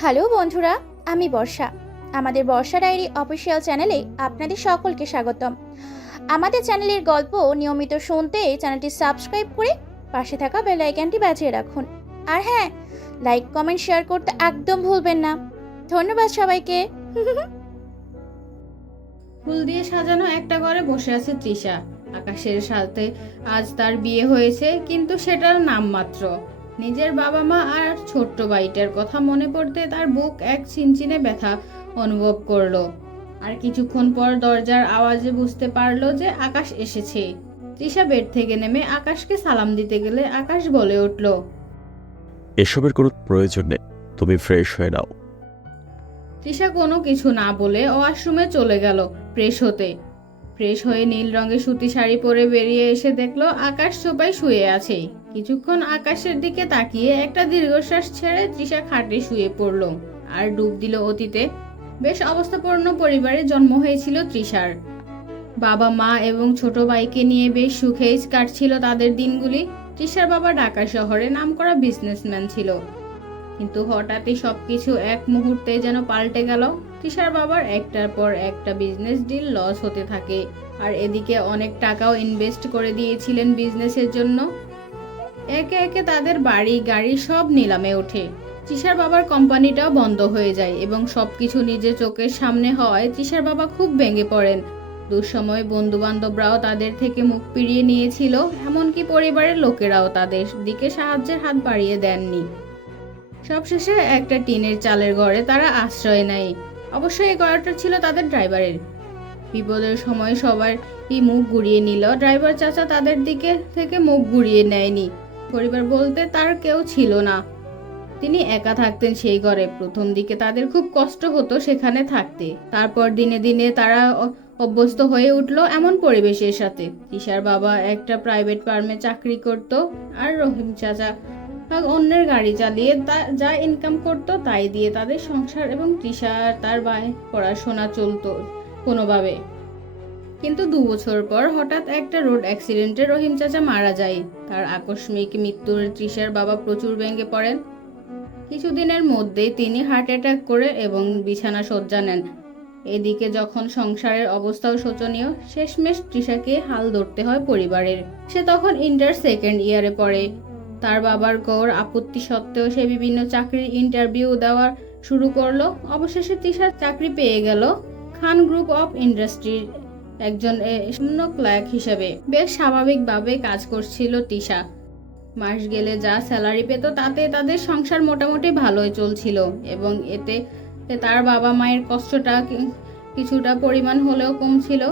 Hello বন্ধুরা, আমি বর্ষা। আমাদের বর্ষা ডায়েরি অফিসিয়াল চ্যানেলে আপনাদের সকলকে স্বাগতম। আমাদের চ্যানেলের গল্প নিয়মিত শুনতে চ্যানেলটি সাবস্ক্রাইব করে পাশে থাকা বেল আইকনটি বাজিয়ে রাখুন। আর হ্যাঁ, লাইক কমেন্ট শেয়ার করতে একদম ভুলবেন না। ধন্যবাদ সবাইকে। ফুল দিয়ে সাজানো একটা ঘরে বসে আছে তৃষা। আকাশের সাথে আজ তার বিয়ে হয়েছে, কিন্তু সেটার নামমাত্র। নিজের বাবা মা আর ছোট্ট ভাইটার কথা মনে পড়তে তার বুক এক চিনচিনে ব্যথা অনুভব করলো। আর কিছুক্ষণ পর দরজার আওয়াজে বুঝতে পারলো যে আকাশ এসেছে। তৃষা বেড থেকে নেমে আকাশকে সালাম দিতে গেলে আকাশ বলে উঠল, এসবের কোনো প্রয়োজন নেই, তুমি ফ্রেশ হয়ে নাও। তৃষা কোনো কিছু না বলে ওয়াশরুমে চলে গেল ফ্রেশ হতে। ফ্রেশ হয়ে নীল রঙের সুতি শাড়ি পরে বেরিয়ে এসে দেখলো আকাশ সোফায় শুয়ে আছে। কিছুক্ষণ আকাশের দিকে তাকিয়ে একটা দীর্ঘশ্বাস ছেড়ে তৃষা খাটে শুয়ে পড়ল আর ডুব দিল অতীতে। বেশ অবস্থাপন্ন পরিবারে জন্ম হয়েছিল তৃষার। বাবা মা এবং ছোট ভাইকে নিয়ে বেশ সুখেই কাটছিল তাদের দিনগুলি। তৃষার বাবা ঢাকা শহরে নামকরা বিজনেসম্যান ছিল, কিন্তু হঠাৎই সবকিছু এক মুহূর্তে যেন পাল্টে গেল। তৃষার বাবার একটার পর একটা বিজনেস ডিল লস হতে থাকে, আর এদিকে অনেক টাকাও ইনভেস্ট করে দিয়েছিলেন বিজনেসের জন্য। একে একে তাদের বাড়ি গাড়ি সব নিলামে ওঠে। তৃষার বাবার কোম্পানিটাও বন্ধ হয়ে যায় এবং সবকিছু নিজের চোখের সামনে হওয়ায় তৃষার বাবা খুব ভেঙে পড়েন। দুঃসময়ে বন্ধু বান্ধবরাও তাদের থেকে মুখ ফিরিয়ে নিয়েছিল, এমনকি পরিবারের লোকেরাও তাদের দিকে সাহায্যের হাত বাড়িয়ে দেননি। সবশেষে একটা টিনের চালের ঘরে তারা আশ্রয় নেয়। অবশ্যই এই ঘরটা ছিল তাদের ড্রাইভারের। বিপদের সময় সবাই মুখ ঘুরিয়ে নিল, ড্রাইভার চাচা তাদের দিকে থেকে মুখ ঘুরিয়ে নেয়নি। পরিবার বলতে তার কেউ ছিল না, তিনি একা থাকতেন সেই ঘরে। প্রথম দিকে তাদের খুব কষ্ট হতো সেখানে থাকতে, তারপর দিনে দিনে তারা অভ্যস্ত হয়ে উঠলো এমন পরিবেশের সাথে। তৃষার বাবা একটা প্রাইভেট ফার্মে চাকরি করত, আর রহিম চাচা অন্যের গাড়ি চালিয়ে যা ইনকাম করত তাই দিয়ে তাদের সংসার এবং তৃষা আর তার ভাই পড়াশোনা চলতো কোনোভাবে। কিন্তু 2 বছর পর হঠাৎ একটা রোড অ্যাক্সিডেন্টে রহিম চাচা মারা যায়। তার আকস্মিক মৃত্যুর তৃষার বাবা প্রচুর ভেঙে পড়েন। কিছুদিনের মধ্যেই তিনি হার্ট অ্যাটাক করে এবং বিছানা শয্যা নেন। এদিকে যখন সংসারের অবস্থাও শোচনীয়, শেষমেশ তৃষাকে হাল ধরতে হয় পরিবারের। সে তখন ইন্টার সেকেন্ড ইয়ারে পড়ে। তার বাবার ঘোর আপত্তি সত্ত্বেও সে বিভিন্ন চাকরির ইন্টারভিউ দেওয়া শুরু করলো। অবশেষে তৃষা চাকরি পেয়ে গেল খান গ্রুপ অফ ইন্ডাস্ট্রির একজন ক্লার্ক হিসেবে। বেশ স্বাভাবিকভাবে কাজ করছিল তৃষা। মাস গেলে যা স্যালারি পেত তাতে তাদের সংসার মোটামুটি ভালোই চলছিল, এবং এতে তার বাবা মায়ের কষ্টটা কিছুটা পরিমাণ হলেও কমছিল।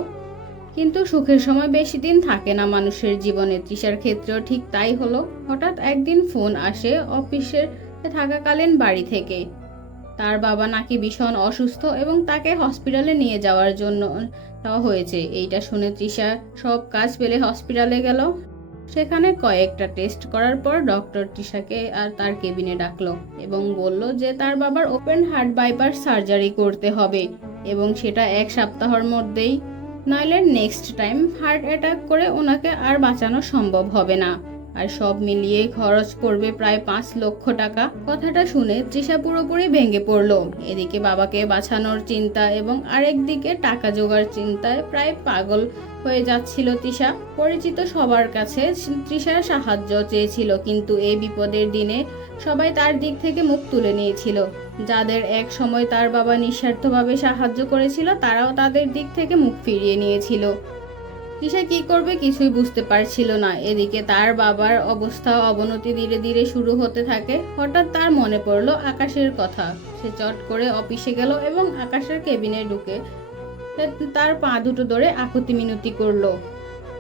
কিন্তু সুখের সময় বেশি দিন থাকে না মানুষের জীবনে। তৃষার ক্ষেত্রেও ঠিক তাই হলো। হঠাৎ একদিন ফোন আসে অফিসের থাকাকালীন বাড়ি থেকে। তার বাবা নাকি ভীষণ অসুস্থ এবং তাকে হসপিটালে নিয়ে যাওয়ার জন্য দেওয়া হয়েছে। এইটা শুনে তৃষা সব কাজ ফেলে হসপিটালে গেল। সেখানে কয়েকটা টেস্ট করার পর ডক্টর তৃষাকে আর তার কেবিনে ডাকলো এবং বলল যে তার বাবার ওপেন হার্ট বাইপাস সার্জারি করতে হবে, এবং সেটা 1 সপ্তাহের মধ্যেই, নইলে নেক্সট টাইম হার্ট অ্যাটাক করে ওনাকে আর বাঁচানো সম্ভব হবে না। আর সব মিলিয়ে খরচ পড়বে প্রায় 5 লক্ষ টাকা। কথাটা শুনে তৃষা পুরোপুরি ভেঙে পড়ল। এদিকে বাবাকে বাঁচানোর চিন্তা এবং আরেকদিকে টাকা জোগাড় চিন্তায় প্রায় পাগল হয়ে যাচ্ছিল তৃষা। পরিচিত সবার কাছে তৃষার সাহায্য চেয়েছিল, কিন্তু এই বিপদের দিনে সবাই তার দিক থেকে মুখ তুলে নিয়েছিল। যাদের এক সময় তার বাবা নিঃস্বার্থভাবে সাহায্য করেছিল তারাও তাদের দিক থেকে মুখ ফিরিয়ে নিয়েছিল। তৃষা কি করবে কিছুই বুঝতে পারছিল না। এদিকে তার বাবার অবস্থা অবনতি ধীরে ধীরে শুরু হতে থাকে। হঠাৎ তার মনে পড়লো আকাশের কথা। সে চট করে অফিসে গেল এবং আকাশের কেবিনে ঢুকে তার পা দুটো ধরে আকুতি মিনতি করলো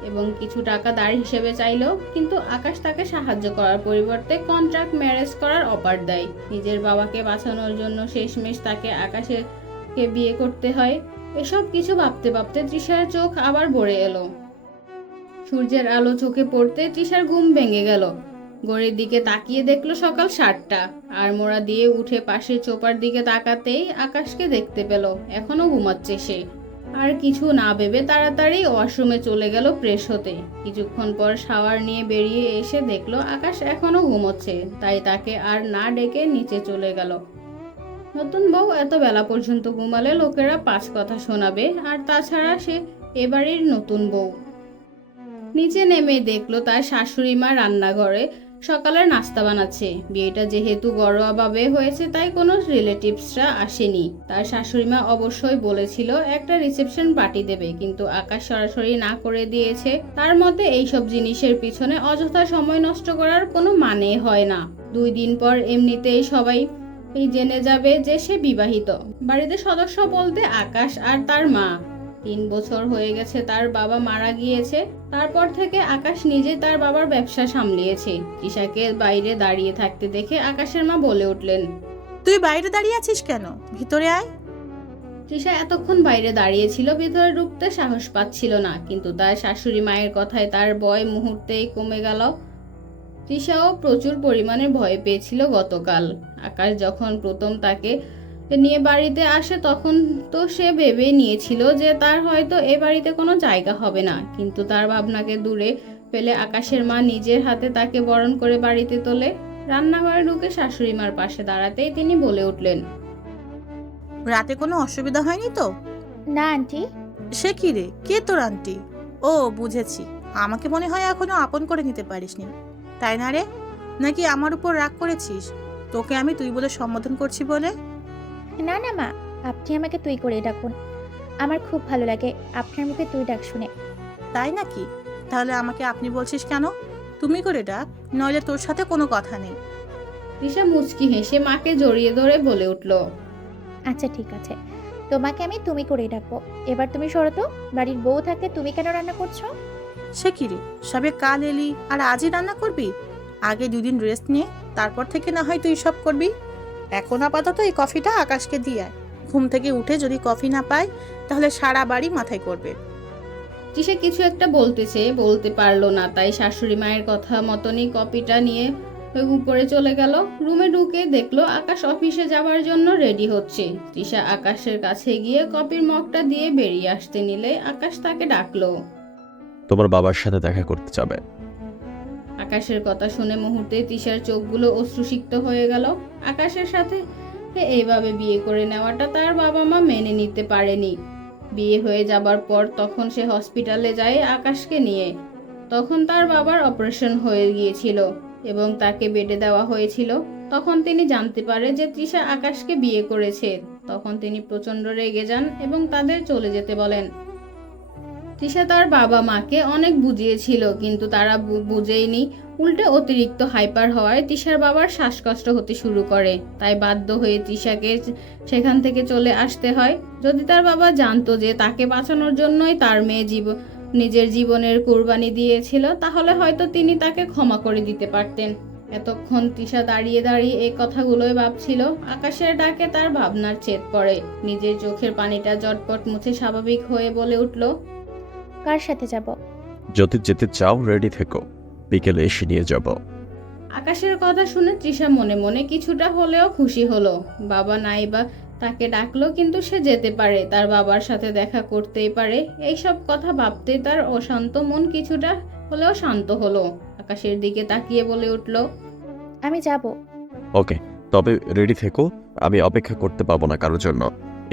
এবং কিছু টাকা দাঁড় হিসেবে চাইলো। কিন্তু আকাশ তাকে সাহায্য করার পরিবর্তে কন্ট্রাক্ট ম্যারেজ করার অফার দেয়। নিজের বাবাকে বাঁচানোর জন্য শেষমেশ তাকে আকাশকে বিয়ে করতে হয়। এসব কিছু ভাবতে ভাবতে তৃষার চোখ আবার ভরে এলো। সূর্যের আলো চোখে পড়তে তৃষার ঘুম ভেঙে গেল। ঘড়ির দিকে তাকিয়ে দেখলো সকাল 7টা। আর মোড়া দিয়ে উঠে পাশের চোপার দিকে তাকাতেই আকাশকে দেখতে পেল। এখনো ঘুমাচ্ছে সে। আর কিছু না ভেবে তাড়াতাড়ি ওয়াশরুমে চলে গেল ফ্রেশ হতে। কিছুক্ষণ পর শাওয়ার নিয়ে বেরিয়ে এসে দেখলো আকাশ এখনো ঘুমোচ্ছে, তাই তাকে আর না ডেকে নিচে চলে গেল। নতুন বউ এত বেলা পর্যন্ত ঘুমালে লোকেরা 5 কথা শোনাবে, আর তাছাড়া সে এবাড়ির নতুন বউ। নিচে নেমে দেখলো তার শাশুড়ি মা রান্নাঘরে সকালের নাস্তা বানাচ্ছে। বিয়েটা যেহেতু ঘরোয়াভাবে হয়েছে তাই কোনো রিলেটিভসরা আসেনি। তার শাশুড়ি মা অবশ্যই বলেছিল একটা রিসেপশন পার্টি দেবে, কিন্তু আকাশ সরাসরি না করে দিয়েছে। তার মতে এইসব জিনিসের পিছনে অযথা সময় নষ্ট করার কোনো মানে হয় না। 2 দিন পর এমনিতেই সবাই জেনে যাবে যে সে বিবাহিত। বাড়িতে সদস্য বলতে আকাশ আর তার মা। 3 বছর হয়ে গেছে তার বাবা মারা গিয়েছে। তারপর থেকে আকাশ নিজে তার বাবার ব্যবসা সামলিয়েছে। তৃষাকে বাইরে দাঁড়িয়ে থাকতে দেখে আকাশের মা বলে উঠলেন, তুই বাইরে দাঁড়িয়ে আছিস কেন? ভিতরে আয়। তৃষা এতক্ষণ বাইরে দাঁড়িয়েছিল, ভিতরে ঢুকতে সাহস পাচ্ছিল না, কিন্তু তার শাশুড়ি মায়ের কথায় তার ভয় মুহূর্তেই কমে গেল। তৃষাও প্রচুর পরিমাণে ভয় পেয়েছিল গতকাল। আকাশ যখন প্রথম তাকে নিয়ে বাড়িতে আসে তখন তো সে ভেবে নিয়েছিল যে তার হয়তো এ বাড়িতে কোনো জায়গা হবে না, কিন্তু তার ভাবনাকে দূরে ফেলে আকাশের মা নিজের হাতে তাকে বরণ করে বাড়িতে তোলে। রান্নাঘরে ঢুকে শাশুড়ি মার পাশে দাঁড়াতেই তিনি বলে উঠলেন, রাতে কোনো অসুবিধা হয়নি তো? না আন্টি। সে কি রে, কে তোর আন্টি? ও বুঝেছি, আমাকে মনে হয় এখনো আপন করে নিতে পারিসনি, তাই না রে? নাকি আমার উপর রাগ করেছিস তোকে আমি তুই বলে সম্বোধন করছি বলে? না না মা, আপনি আমাকে তুই করে ডাকুন। আমার খুব ভালো লাগে আপনার মুখে তুই ডাক শুনে। তাই নাকি? তাহলে আমাকে আপনি বলছিস কেন? তুমি করে ডাক, নইলে তোর সাথে কোনো কথা নেই। তৃষা মুচকি হেসে মাকে জড়িয়ে ধরে বলে উঠল, আচ্ছা ঠিক আছে, তোমাকে আমি তুমি করে ডাকবো। এবার তুমি সরো তো, বাড়ির বউ থাকতে তুমি কেন রান্না করছো? সে কি রে, সবে কাল এলি আর আজই রান্না করবি? আগে 2 দিন রেস্ট নিয়ে তারপর থেকে না হয় তুই সব করবি। এখন আপাতত এই কফিটা আকাশকে দিয়ে আয়। ঘুম থেকে উঠে যদি কফি না পায় তাহলে সারা বাড়ি মাথায় করবে। তৃষা কিছু একটা বলতে পারলো না, তাই শাশুড়ি মায়ের কথা মতনই কপিটা নিয়ে উপরে চলে গেল। রুমে ঢুকে দেখলো আকাশ অফিসে যাওয়ার জন্য রেডি হচ্ছে। তৃষা আকাশের কাছে গিয়ে কপির মগটা দিয়ে বেরিয়ে আসতে নিলে আকাশ তাকে ডাকলো। তোমার বাবার সাথে দেখা করতে যাবে। আকাশের কথা শুনে মুহূর্তে তৃষার চোখগুলো অশ্রুসিক্ত হয়ে গেল। আকাশের সাথে এইভাবে বিয়ে করে নেওয়াটা তার বাবা মা মেনে নিতে পারেনি। বিয়ে হয়ে যাবার পর তখন সে হসপিটালে যায় আকাশকে নিয়ে। তখন তার বাবার অপারেশন হয়ে গিয়েছিল এবং তাকে বেডে দেওয়া হয়েছিল। তখন তিনি জানতে পারে যে তৃষা আকাশকে বিয়ে করেছে। তখন তিনি প্রচন্ড রেগে যান এবং তাদের চলে যেতে বলেন। তৃষা তার বাবা মাকে অনেক বুঝিয়েছিল, কিন্তু তারা বুঝেইনি। উল্টে অতিরিক্ত হাইপার হওয়ায় তৃষার বাবার শ্বাসকষ্ট হতে শুরু করে। তাই বাধ্য হয়ে তৃষাকে সেখান থেকে চলে আসতে হয়। যদি তার বাবা জানতো যে তাকে বাঁচানোর জন্যই তার মেয়ে নিজের জীবনের কুরবানি দিয়েছিল, তাহলে হয়তো তিনি তাকে ক্ষমা করে দিতে পারতেন। এতক্ষণ তৃষা দাঁড়িয়ে দাঁড়িয়ে এই কথাগুলোই ভাবছিল। আকাশের ডাকে তার ভাবনার ছেদ পড়ে। নিজের চোখের পানিটা জটপট মুছে স্বাভাবিক হয়ে বলে উঠল, কার সাথে যাব? যদি যেতে চাও রেডি থেকো, বিকেলে এসে নিয়ে যাব। আকাশের কথা শুনে তৃষা মনে মনে কিছুটা হলেও খুশি হলো। বাবা নাই বা তাকে ডাকলো, কিন্তু সে যেতে পারে, তার বাবার সাথে দেখা করতেই পারে। এইসব কথা ভাবতে তার অশান্ত মন কিছুটা হলেও শান্ত হলো। আকাশের দিকে তাকিয়ে বলে উঠল, আমি যাব। ওকে, তবে রেডি থেকো, আমি অপেক্ষা করতে পারবো না কারোর জন্য।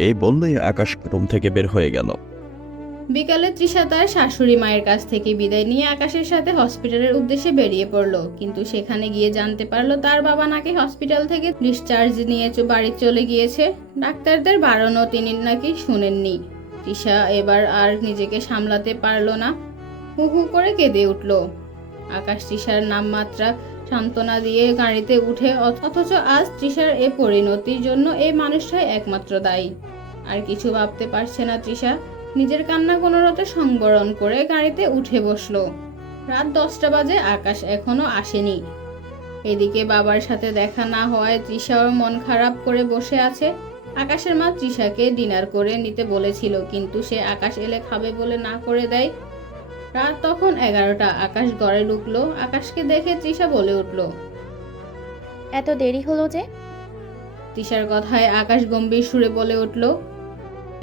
এই বললেই আকাশ রুম থেকে বের হয়ে গেল। বিকালে তৃষা তার শাশুড়ি মায়ের কাছ থেকে বিদায় নিয়ে আকাশের সাথে হসপিটালের উদ্দেশ্যে বেরিয়ে পড়লো। কিন্তু সেখানে গিয়ে জানতে পারলো তার বাবা নাকি হসপিটাল থেকে ডিসচার্জ নিয়ে বাড়ি চলে গিয়েছে। ডাক্তারদের বারণও তিনি নাকি শুনেননি। তৃষা এবার আর নিজেকে সামলাতে পারলো না, হু হু করে কেঁদে উঠল। আকাশ তৃষার নামমাত্রা সান্ত্বনা দিয়ে গাড়িতে উঠে, অথচ আজ তৃষার এ পরিণতির জন্য এই মানুষটাই একমাত্র দায়ী। আর কিছু ভাবতে পারছে না তৃষা। নিজের কান্না কোনোরতে সংবরণ করে গাড়িতে উঠে বসলো। রাত 10টা বাজে, আকাশ এখনো আসেনি। এদিকে বাবার সাথে দেখা না হওয়ায় তৃষাও মন খারাপ করে বসে আছে। আকাশের মা তৃষাকে ডিনার করে নিতে বলেছিল, কিন্তু সে আকাশ এলে খাবে বলে না করে দেয়। রাত তখন 11টা। আকাশ ঘরে ঢুকলো। আকাশকে দেখে তৃষা বলে উঠল, এত দেরি হলো যে? তৃষার কথায় আকাশ গম্ভীর সুরে বলে উঠল,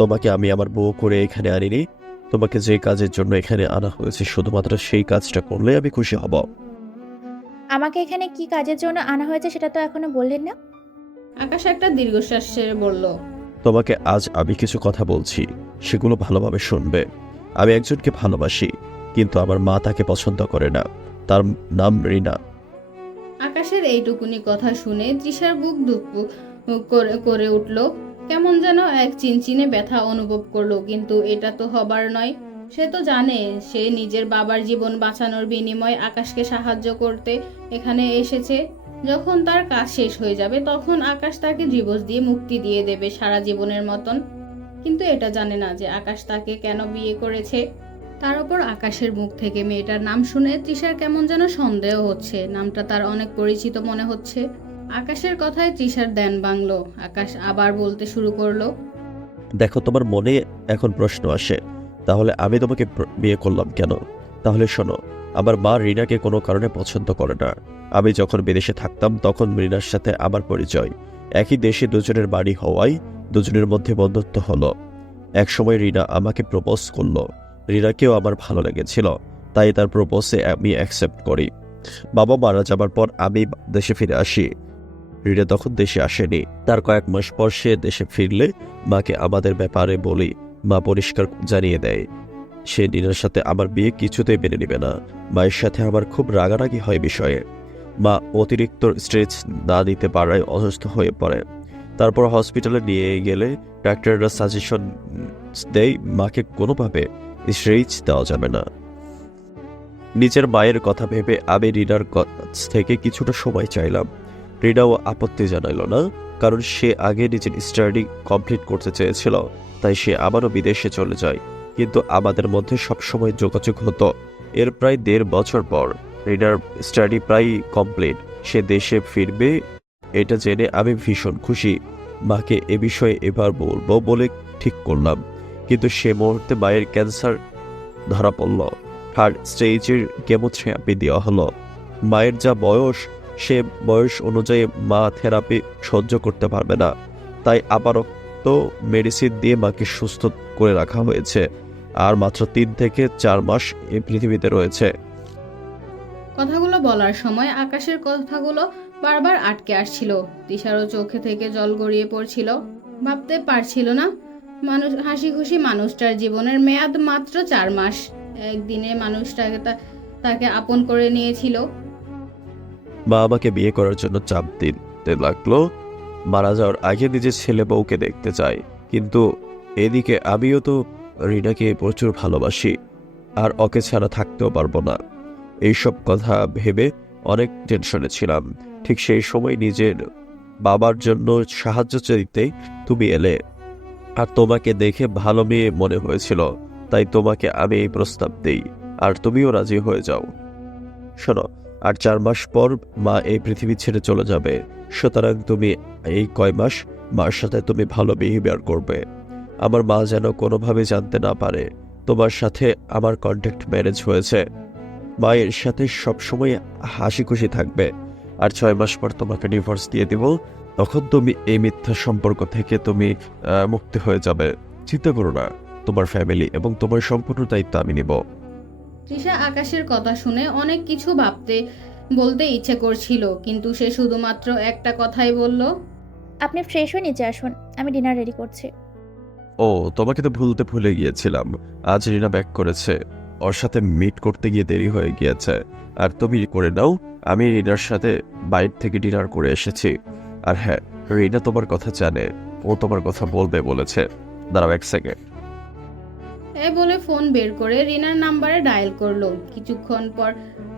তোমাকে আমি আমার বউ করে এখানে আনিনি। তোমাকে যে কাজের জন্য এখানে আনা হয়েছে শুধুমাত্র সেই কাজটা করলে আমি খুশি হব। আমাকে এখানে কি কাজের জন্য আনা হয়েছে সেটা তো এখনো বললেন না। আকাশ একটা দীর্ঘশ্বাস ছেড়ে বলল, তোমাকে আজ আমি কিছু কথা বলছি, সেগুলো ভালোভাবে শুনবে। আমি একজনকে ভালোবাসি, কিন্তু আমার মা তাকে পছন্দ করে না। তার নাম রিনা। আকাশের এইটুকুনি কথা শুনে তৃষার বুক ধুকপুক করে করে উঠল। কেমন যেন এক চিনচিনে ব্যথা অনুভব করলো, কিন্তু এটা তো হবার নয়। সে তো জানে সে নিজের বাবার জীবন বাঁচানোর বিনিময়ে আকাশকে সাহায্য করতে এখানে এসেছে। যখন তার কাজ শেষ হয়ে যাবে তখন আকাশ তাকে ডিভোর্স দিয়ে মুক্তি দিয়ে দেবে সারা জীবনের মতন। কিন্তু এটা জানে না যে আকাশ তাকে কেন বিয়ে করেছে। তার উপর আকাশের মুখ থেকে মেয়েটার নাম শুনে তৃষার কেমন যেন সন্দেহ হচ্ছে, নামটা তার অনেক পরিচিত মনে হচ্ছে। আকাশের কথায় তৃষার ধ্যান ভাঙলো। আকাশ আবার বলতে শুরু করলো, দেখো, তোমার মনে এখন প্রশ্ন আসে, তাহলে আমি তোমাকে বিয়ে করলাম কেন? তাহলে শোনো, আমার মা রিনাকে কোনো কারণে পছন্দ করে না। আমি যখন বিদেশে থাকতাম তখন রিনার সাথে আমার পরিচয়। একই দেশে দুজনের বাড়ি হওয়ায় দুজনের মধ্যে বন্ধুত্ব হলো। একসময় রিনা আমাকে প্রপোজ করলো। রিনাকেও আমার ভালো লেগেছিল, তাই তার প্রপোজে আমি অ্যাকসেপ্ট করি। বাবা মারা যাবার পর আমি দেশে ফিরে আসি। রিনা তখন দেশে আসেনি। তার কয়েক মাস পর সে দেশে ফিরলে মাকে আমাদের ব্যাপারে বলি। মা পরিষ্কার জানিয়ে দেয় সে রিনার সাথে আমার বিয়ে কিছুতেই মেনে নেবে না। মায়ের সাথে আমার খুব রাগারাগি হয় বিষয়ে। মা অতিরিক্ত স্ট্রেস না নিতে পারায় অসুস্থ হয়ে পড়ে। তারপর হসপিটালে নিয়ে গেলে ডাক্তাররা সাজেশন দেয় মাকে কোনোভাবে স্ট্রেচ দেওয়া যাবে না। নিজের মায়ের কথা ভেবে আমি রিনার কাছ থেকে কিছুটা সময় চাইলাম। রিনাও আপত্তি জানাইল না, কারণ সে আগে নিজের স্টাডি কমপ্লিট করতে চেয়েছিল, তাই সে আবারও বিদেশে চলে যায়। কিন্তু আমাদের মধ্যে সবসময় যোগাযোগ হতো। এর প্রায় 1.5 বছর পর রিনার স্টাডি প্রায় কমপ্লিট। সে দেশে ফিরবে এটা জেনে আমি ভীষণ খুশি। মাকে এ বিষয়ে এবার বলবো বলে ঠিক করলাম, কিন্তু সে মুহূর্তে মায়ের ক্যান্সার ধরা পড়ল। 3rd স্টেজের কেমোথেরাপি দেওয়া হলো। মায়ের যা বয়স, সে বয়স অনুযায়ী মা থেরাপি সহ্য করতে পারবে না, তাই আপাতত মেডিসিন দিয়ে মাকে সুস্থ করে রাখা হয়েছে। আর মাত্র 3 থেকে 4 মাস এই পৃথিবীতে রয়েছে। কথাগুলো বলার সময় আকাশের কথাগুলো বারবার আটকে আসছিল। তৃষারও চোখে থেকে জল গড়িয়ে পড়ছিল। ভাবতে পারছিল না, মানুষ হাসি খুশি মানুষটার জীবনের মেয়াদ মাত্র 4 মাস। একদিনে মানুষটাকে তাকে আপন করে নিয়েছিল। মা আমাকে বিয়ে করার জন্য চাপ দিতে লাগলো। মারা যাওয়ার আগে নিজের ছেলে বউকে দেখতে চাই, কিন্তু এদিকে আমিও তো রিনাকে প্রচুর ভালোবাসি, আর ওকে ছাড়া থাকতেও পারবো না। এইসব কথা ভেবে অনেক টেনশনে ছিলাম। ঠিক সেই সময় নিজের বাবার জন্য সাহায্য চাইতে তুমি এলে, আর তোমাকে দেখে ভালো মেয়ে মনে হয়েছিল, তাই তোমাকে আমি এই প্রস্তাব দেই, আর তুমিও রাজি হয়ে যাও। শোনো, আর 4 মাস পর মা এই পৃথিবী ছেড়ে চলে যাবে, সুতরাং তুমি এই কয় মাস মার সাথে তুমি ভালো বিহেভিয়ার করবে। আমার মা যেন কোনোভাবে জানতে না পারে তোমার সাথে আমার কন্ট্যাক্ট ম্যারেজ হয়েছে। মায়ের সাথে সবসময় হাসি খুশি থাকবে। আর 6 মাস পর তোমাকে ডিভোর্স দিয়ে দিব, তখন তুমি এই মিথ্যা সম্পর্ক থেকে তুমি মুক্তি হয়ে যাবে। চিন্তা করো না, তোমার ফ্যামিলি এবং তোমার সম্পূর্ণ দায়িত্ব আমি নিব। তৃষা আকাশের কথা শুনে অনেক কিছু বলতে ইচ্ছে করছিল, কিন্তু সে শুধুমাত্র একটা কথাই বলল, আপনি ফ্রেশ হয়ে নিচে আসুন, আমি ডিনার রেডি করছি। ও, তোমাকে তো ভুলে গিয়েছিলাম। আজ রিনা ব্যাক করেছে, ওর সাথে মিট করতে গিয়ে দেরি হয়ে গিয়েছে। আর তুমি করে নাও, আমি রিনার সাথে বাইরে থেকে ডিনার করে এসেছি। আর হ্যাঁ, রিনা তোমার কথা জানে, ও তোমার কথা বলবে বলেছে। দাঁড়াও 1 সেকেন্ড। এ বলে ফোন বের করে রিনার নাম্বারে ডায়াল করলো। কিছুক্ষণ পর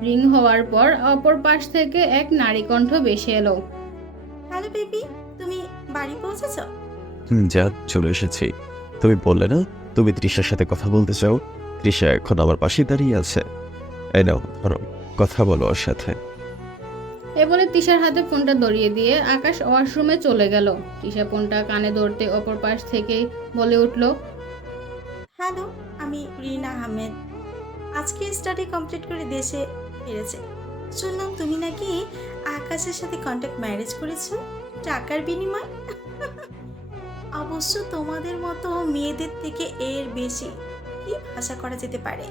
রিং হওয়ার পর অপর পাশ থেকে এক নারী কণ্ঠ ভেসে এলো। হ্যালো বেবি, তুমি বাড়ি পৌঁছেছো? যা, চলে এসেছি। তুমি বললে না তুমি তৃষার সাথে কথা বলতে চাও? তৃষা এখন আমার পাশে দাঁড়িয়ে আছে। এই নাও, ধরো, কথা বলো ওর সাথে। এ বলে তৃষার হাতে ফোনটা ধরিয়ে দিয়ে আকাশ ওয়াশরুমে চলে গেল। তৃষা ফোনটা কানে ধরতে অপর পাশ থেকে বলে উঠল, হ্যালো, আমি রিনা আহমেদ। আজকে স্টাডি কমপ্লিট করে দেশে ফিরেছে। শুনলাম তুমি নাকি আকাশের সাথে কন্ট্যাক্ট ম্যারেজ করেছো টাকার বিনিময়। অবশ্য তোমাদের মতো মেয়েদের থেকে এর বেশি কি আশা করা যেতে পারে।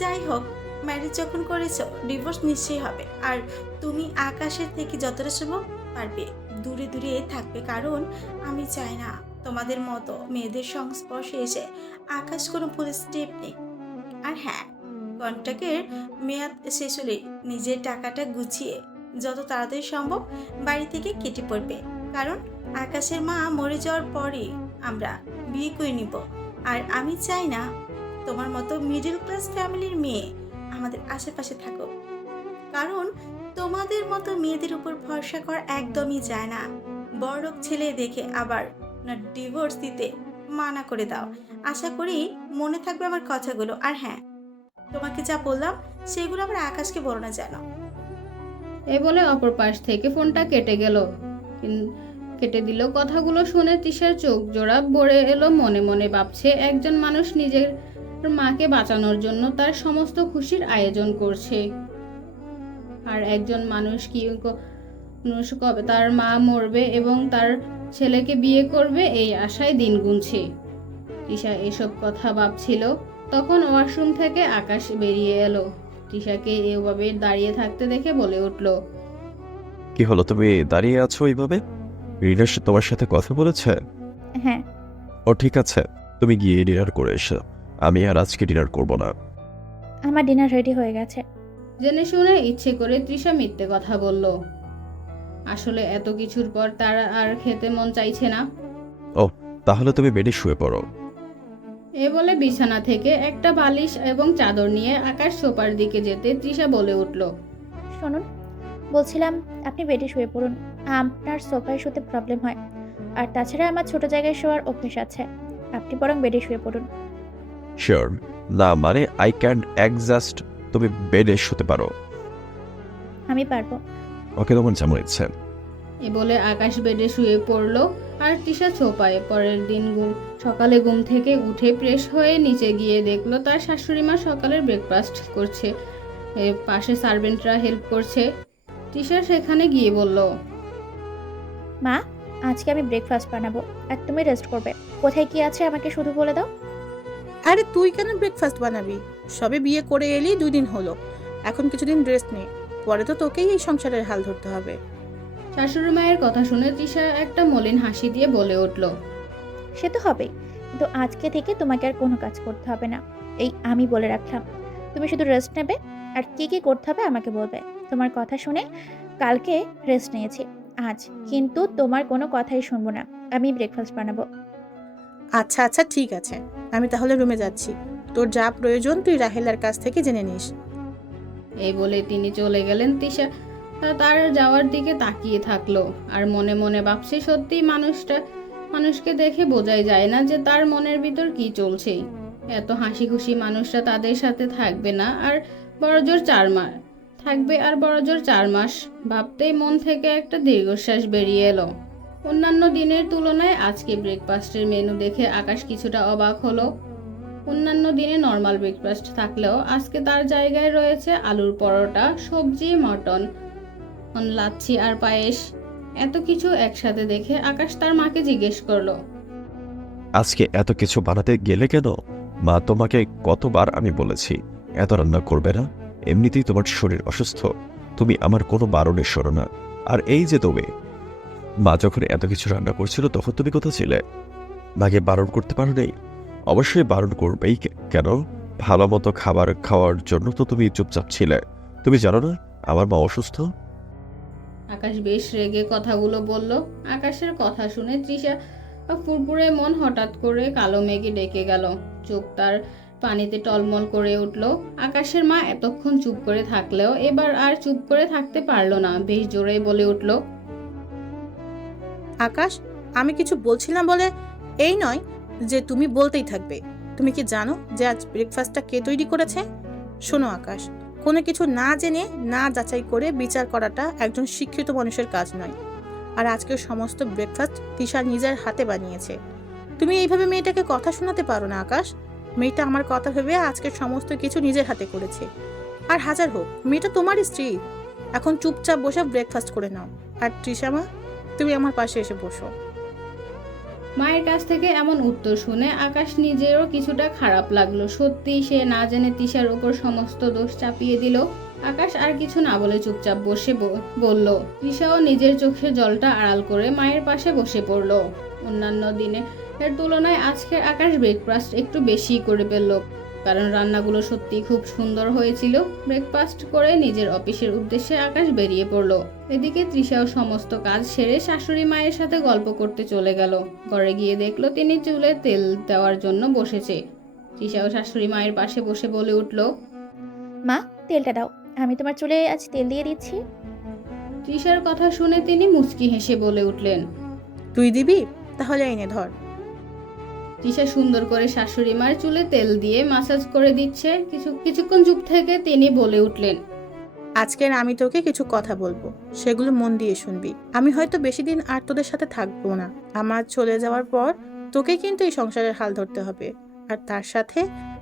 যাই হোক, ম্যারেজ যখন করেছো ডিভোর্স নিশ্চয়ই হবে, আর তুমি আকাশের থেকে যতটা সম্ভব পারবে দূরে দূরে থাকবে, কারণ আমি চাই না তোমাদের মতো মেয়েদের সংস্পর্শে এসে আকাশ কোনো ভুল স্টেপ নেই। আর হ্যাঁ, কন্ট্রাক্টের মেয়াদ শেষ হলে নিজের টাকাটা গুছিয়ে যত তাড়াতাড়ি সম্ভব বাড়ি থেকে কেটে পড়বে, কারণ আকাশের মা মরে যাওয়ার পরে আমরা বিয়ে করে নিব। আর আমি চাই না তোমার মতো মিডল ক্লাস ফ্যামিলির মেয়ে আমাদের আশেপাশে থাকুক, কারণ তোমাদের মতো মেয়েদের উপর ভরসা করা একদমই যায় না। বড়লোক ছেলে দেখে আবার না ডিভোর্স দিতে মানা করে দাও। আশা করি মনে থাকবে আমার কথাগুলো। আর হ্যাঁ, তোমাকে যা বললাম সেগুলো আবার আকাশকে বলো না যেন। এ বলে অপর পাশ থেকে ফোনটা কেটে গেল। কেটে দিল। কথাগুলো শুনে তৃষার চোখ জোড়া ভরে এলো। মনে মনে ভাবছে, একজন মানুষ নিজের মাকে বাঁচানোর জন্য তার সমস্ত খুশির আয়োজন করছে, আর একজন মানুষ কবে তার মা মরবে এবং তার ছেলেকে বিয়ে করবে এই আশায় দিন গুনছে। তৃষা এসব কথা ভাবছিল, তখন ওয়াশরুম থেকে আকাশ বেরিয়ে এলো। তৃষাকে এভাবে দাঁড়িয়ে থাকতে দেখে বলে উঠল, কি হলো, তুমি দাঁড়িয়ে আছো এইভাবে? রিনা তোমার সাথে কথা বলেছে? হ্যাঁ। ও ঠিক আছে, তুমি গিয়ে ডিনার করে এসো। আমি আর আজকে ডিনার করব না। আমার ডিনার রেডি হয়ে গেছে। জেনে শুনে ইচ্ছে করে তৃষা মিথ্যে কথা বলল। আসলে এত কিছুর পর তার আর খেতে মন চাইছে না। ও, তাহলে তুমি বেডে শুয়ে পড়ো। এ বলে বিছানা থেকে একটা বালিশ এবং চাদর নিয়ে আকাশ সোফার দিকে যেতে তৃষা বলে উঠল, শুনুন, বলছিলাম আপনি বেডে শুয়ে পড়ুন। আপনার সোফায় শুতে প্রবলেম হয়, আর তাছাড়া আমার ছোট জায়গায় শোয়ার অভ্যেস আছে। আপনি বরং বেডে শুয়ে পড়ুন। শিওর? না মানে আই ক্যান অ্যাডজাস্ট। তুমি বেডে শুতে পারো। আমি পারবো। ওকে, তোমার যেমন ইচ্ছে। এ বলে আকাশ বেডে শুয়ে পড়ল আর তৃষা সোফায়। পরের দিন সকালে ঘুম থেকে উঠে ফ্রেশ হয়ে নিচে গিয়ে দেখলো তার শাশুড়ি মা সকালের ব্রেকফাস্ট করছে, পাশে সার্ভেন্টরা হেল্প করছে। তৃষা সেখানে গিয়ে বলল, মা, আজকে আমি ব্রেকফাস্ট বানাবো আর তুমি রেস্ট করবে। কোথায় কি আছে আমাকে শুধু বলে দাও। আরে তুই কেন ব্রেকফাস্ট বানাবি? সবে বিয়ে করে এলি 2 দিন হলো, এখন কিছুদিন রেস্ট নে, পরে তো তোকেই এই সংসারের হাল ধরতে হবে। শাশুড়ি মায়ের কথা শুনে তৃষা একটা মলিন হাসি দিয়ে বলে উঠল, সে তো হবেই, কিন্তু আজকে থেকে তোমাকে আর কোনো কাজ করতে হবে না। এই আমি বলে রাখলাম, তুমি শুধু রেস্ট নেবে, আর কি কি করতে হবে আমাকে বলবে। তোমার কথা শুনে কালকে রেস্ট নিয়েছি, আজ কিন্তু তোমার কোনো কথাই শুনবো না। আমি ব্রেকফাস্ট বানাবো। আচ্ছা আচ্ছা ঠিক আছে, আমি তাহলে রুমে যাচ্ছি। তোর যা প্রয়োজন তুই রাহেলার কাছ থেকে জেনে নিস। এই বলে তিনি চলে গেলেন। তৃষা তার যাওয়ার দিকে তাকিয়ে থাকলো আর মনে মনে ভাবছে, সত্যি মানুষকে দেখে বোঝাই যায় না যে তার মনের ভিতর কি চলছে। এত হাসি খুশি মানুষরা তাদের সাথে থাকবে না আর বড়জোর 4 মাস থাকবে, আর বড়জোর 4 মাস ভাবতেই মন থেকে একটা দীর্ঘশ্বাস বেরিয়ে এলো। অন্যান্য দিনের তুলনায় আজকে ব্রেকফাস্টের মেনু দেখে আকাশ কিছুটা অবাক হলো। অন্যান্য দিনে নর্মাল ব্রেকফাস্ট থাকলেও আজকে তার জায়গায় রয়েছে আলুর পরোটা, সবজি, মটন, লাচ্ছি আর পায়েস। এত কিছু একসাথে দেখে আকাশ তার মাকে জিজ্ঞেস করলো, আজকে এত কিছু বানাতে গেলে কেন? মা, তোমাকে কতবার আমি বলেছি এত রান্না করবে না, এমনিতেই তোমার শরীর অসুস্থ, তুমি আমার কোনো বারণে সরো না। আর এই যে তুমি, মা যখন এত কিছু রান্না করছিল তখন তুমি কোথায় ছিলে? মাকে বারণ করতে পারো নেই? অবশ্যই বারণ করবেই। কেন? ভালো মতো খাবার খাওয়ার জন্য তো তুমি চুপচাপ ছিলে। তুমি জানো না আমার মা অসুস্থ? আকাশ বেশ রেগে কথাগুলো বলল। আকাশের কথা শুনে তৃষা ফুরফুরে মন হঠাৎ করে কালো মেঘে ডেকে গেল। চোখ তার পানিতে টলমল করে উঠল। আকাশের মা এতক্ষণ চুপ করে থাকলেও এবার আর চুপ করে থাকতে পারল না, বেশ জোরে বলে উঠল, আকাশ, আমি কিছু বলছিলাম বলে এই নয় যে তুমি বলতেই থাকবে। তুমি কি জানো যে আজ ব্রেকফাস্টটা কে তৈরি করেছে? শোনো আকাশ, কোনো কিছু না জেনে না যাচাই করে বিচার করাটা একজন শিক্ষিত মানুষের কাজ নয়। আর আজকের সমস্ত ব্রেকফাস্ট তৃষা নিজের হাতে বানিয়েছে। তুমি এইভাবে মেয়েটাকে কথা শোনাতে পারো না আকাশ। মেয়েটা আমার কথা ভেবে আজকের সমস্ত কিছু নিজের হাতে করেছে। আর হাজার হোক, মেয়েটা তোমার স্ত্রী। এখন চুপচাপ বসে ব্রেকফাস্ট করে নাও। আর তৃষা মা, তুমি আমার পাশে এসে বসো। মায়ের কাছ থেকে এমন উত্তর শুনে আকাশ নিজেরও কিছুটা খারাপ লাগলো। সত্যি সে না জেনে তৃষার উপর সমস্ত দোষ চাপিয়ে দিল। আকাশ আর কিছু না বলে চুপচাপ বসে বলল। তৃষাও নিজের চোখে জলটা আড়াল করে মায়ের পাশে বসে পড়ল। অন্যান্য দিনে এর তুলনায় আজকের আকাশ ব্রেকফাস্ট একটু বেশি করে ফেলল, কারণ রান্নাগুলো সত্যি খুব সুন্দর হয়েছিল। ব্রেকফাস্ট করে নিজের অফিসের উদ্দেশ্যে আকাশ বেরিয়ে পড়ল। এদিকে তৃষাও সমস্ত কাজ সেরে শাশুড়ি মায়ের সাথে গল্প করতে চলে গেল। ঘরে গিয়ে দেখলো তিনি চুলে তেল দেওয়ার জন্য বসেছে। তৃষাও শাশুড়ি মায়ের পাশে বসে বলে উঠল। মা, তেলটা দাও, আমি তোমার চুলে আজ তেল দিয়ে দিচ্ছি। তৃষার কথা শুনে তিনি মুচকি হেসে বলে উঠলেন। তুই দিবি? তাহলে এনে ধর। তৃষা সুন্দর করে শাশুড়ি মায়ের চুলে তেল দিয়ে মাসাজ করে দিচ্ছে। কিছুক্ষণ চুপ থেকে তিনি বলে উঠলেন। আজকের আমি তোকে কিছু কথা বলবো, সেগুলো মন দিয়ে শুনবি। আমি হয়তো বেশি দিন আর তোদের সাথে থাকবো না। আমার চলে যাওয়ার পর তোকে কিন্তু এই সংসারের হাল ধরতে হবে, আর তার সাথে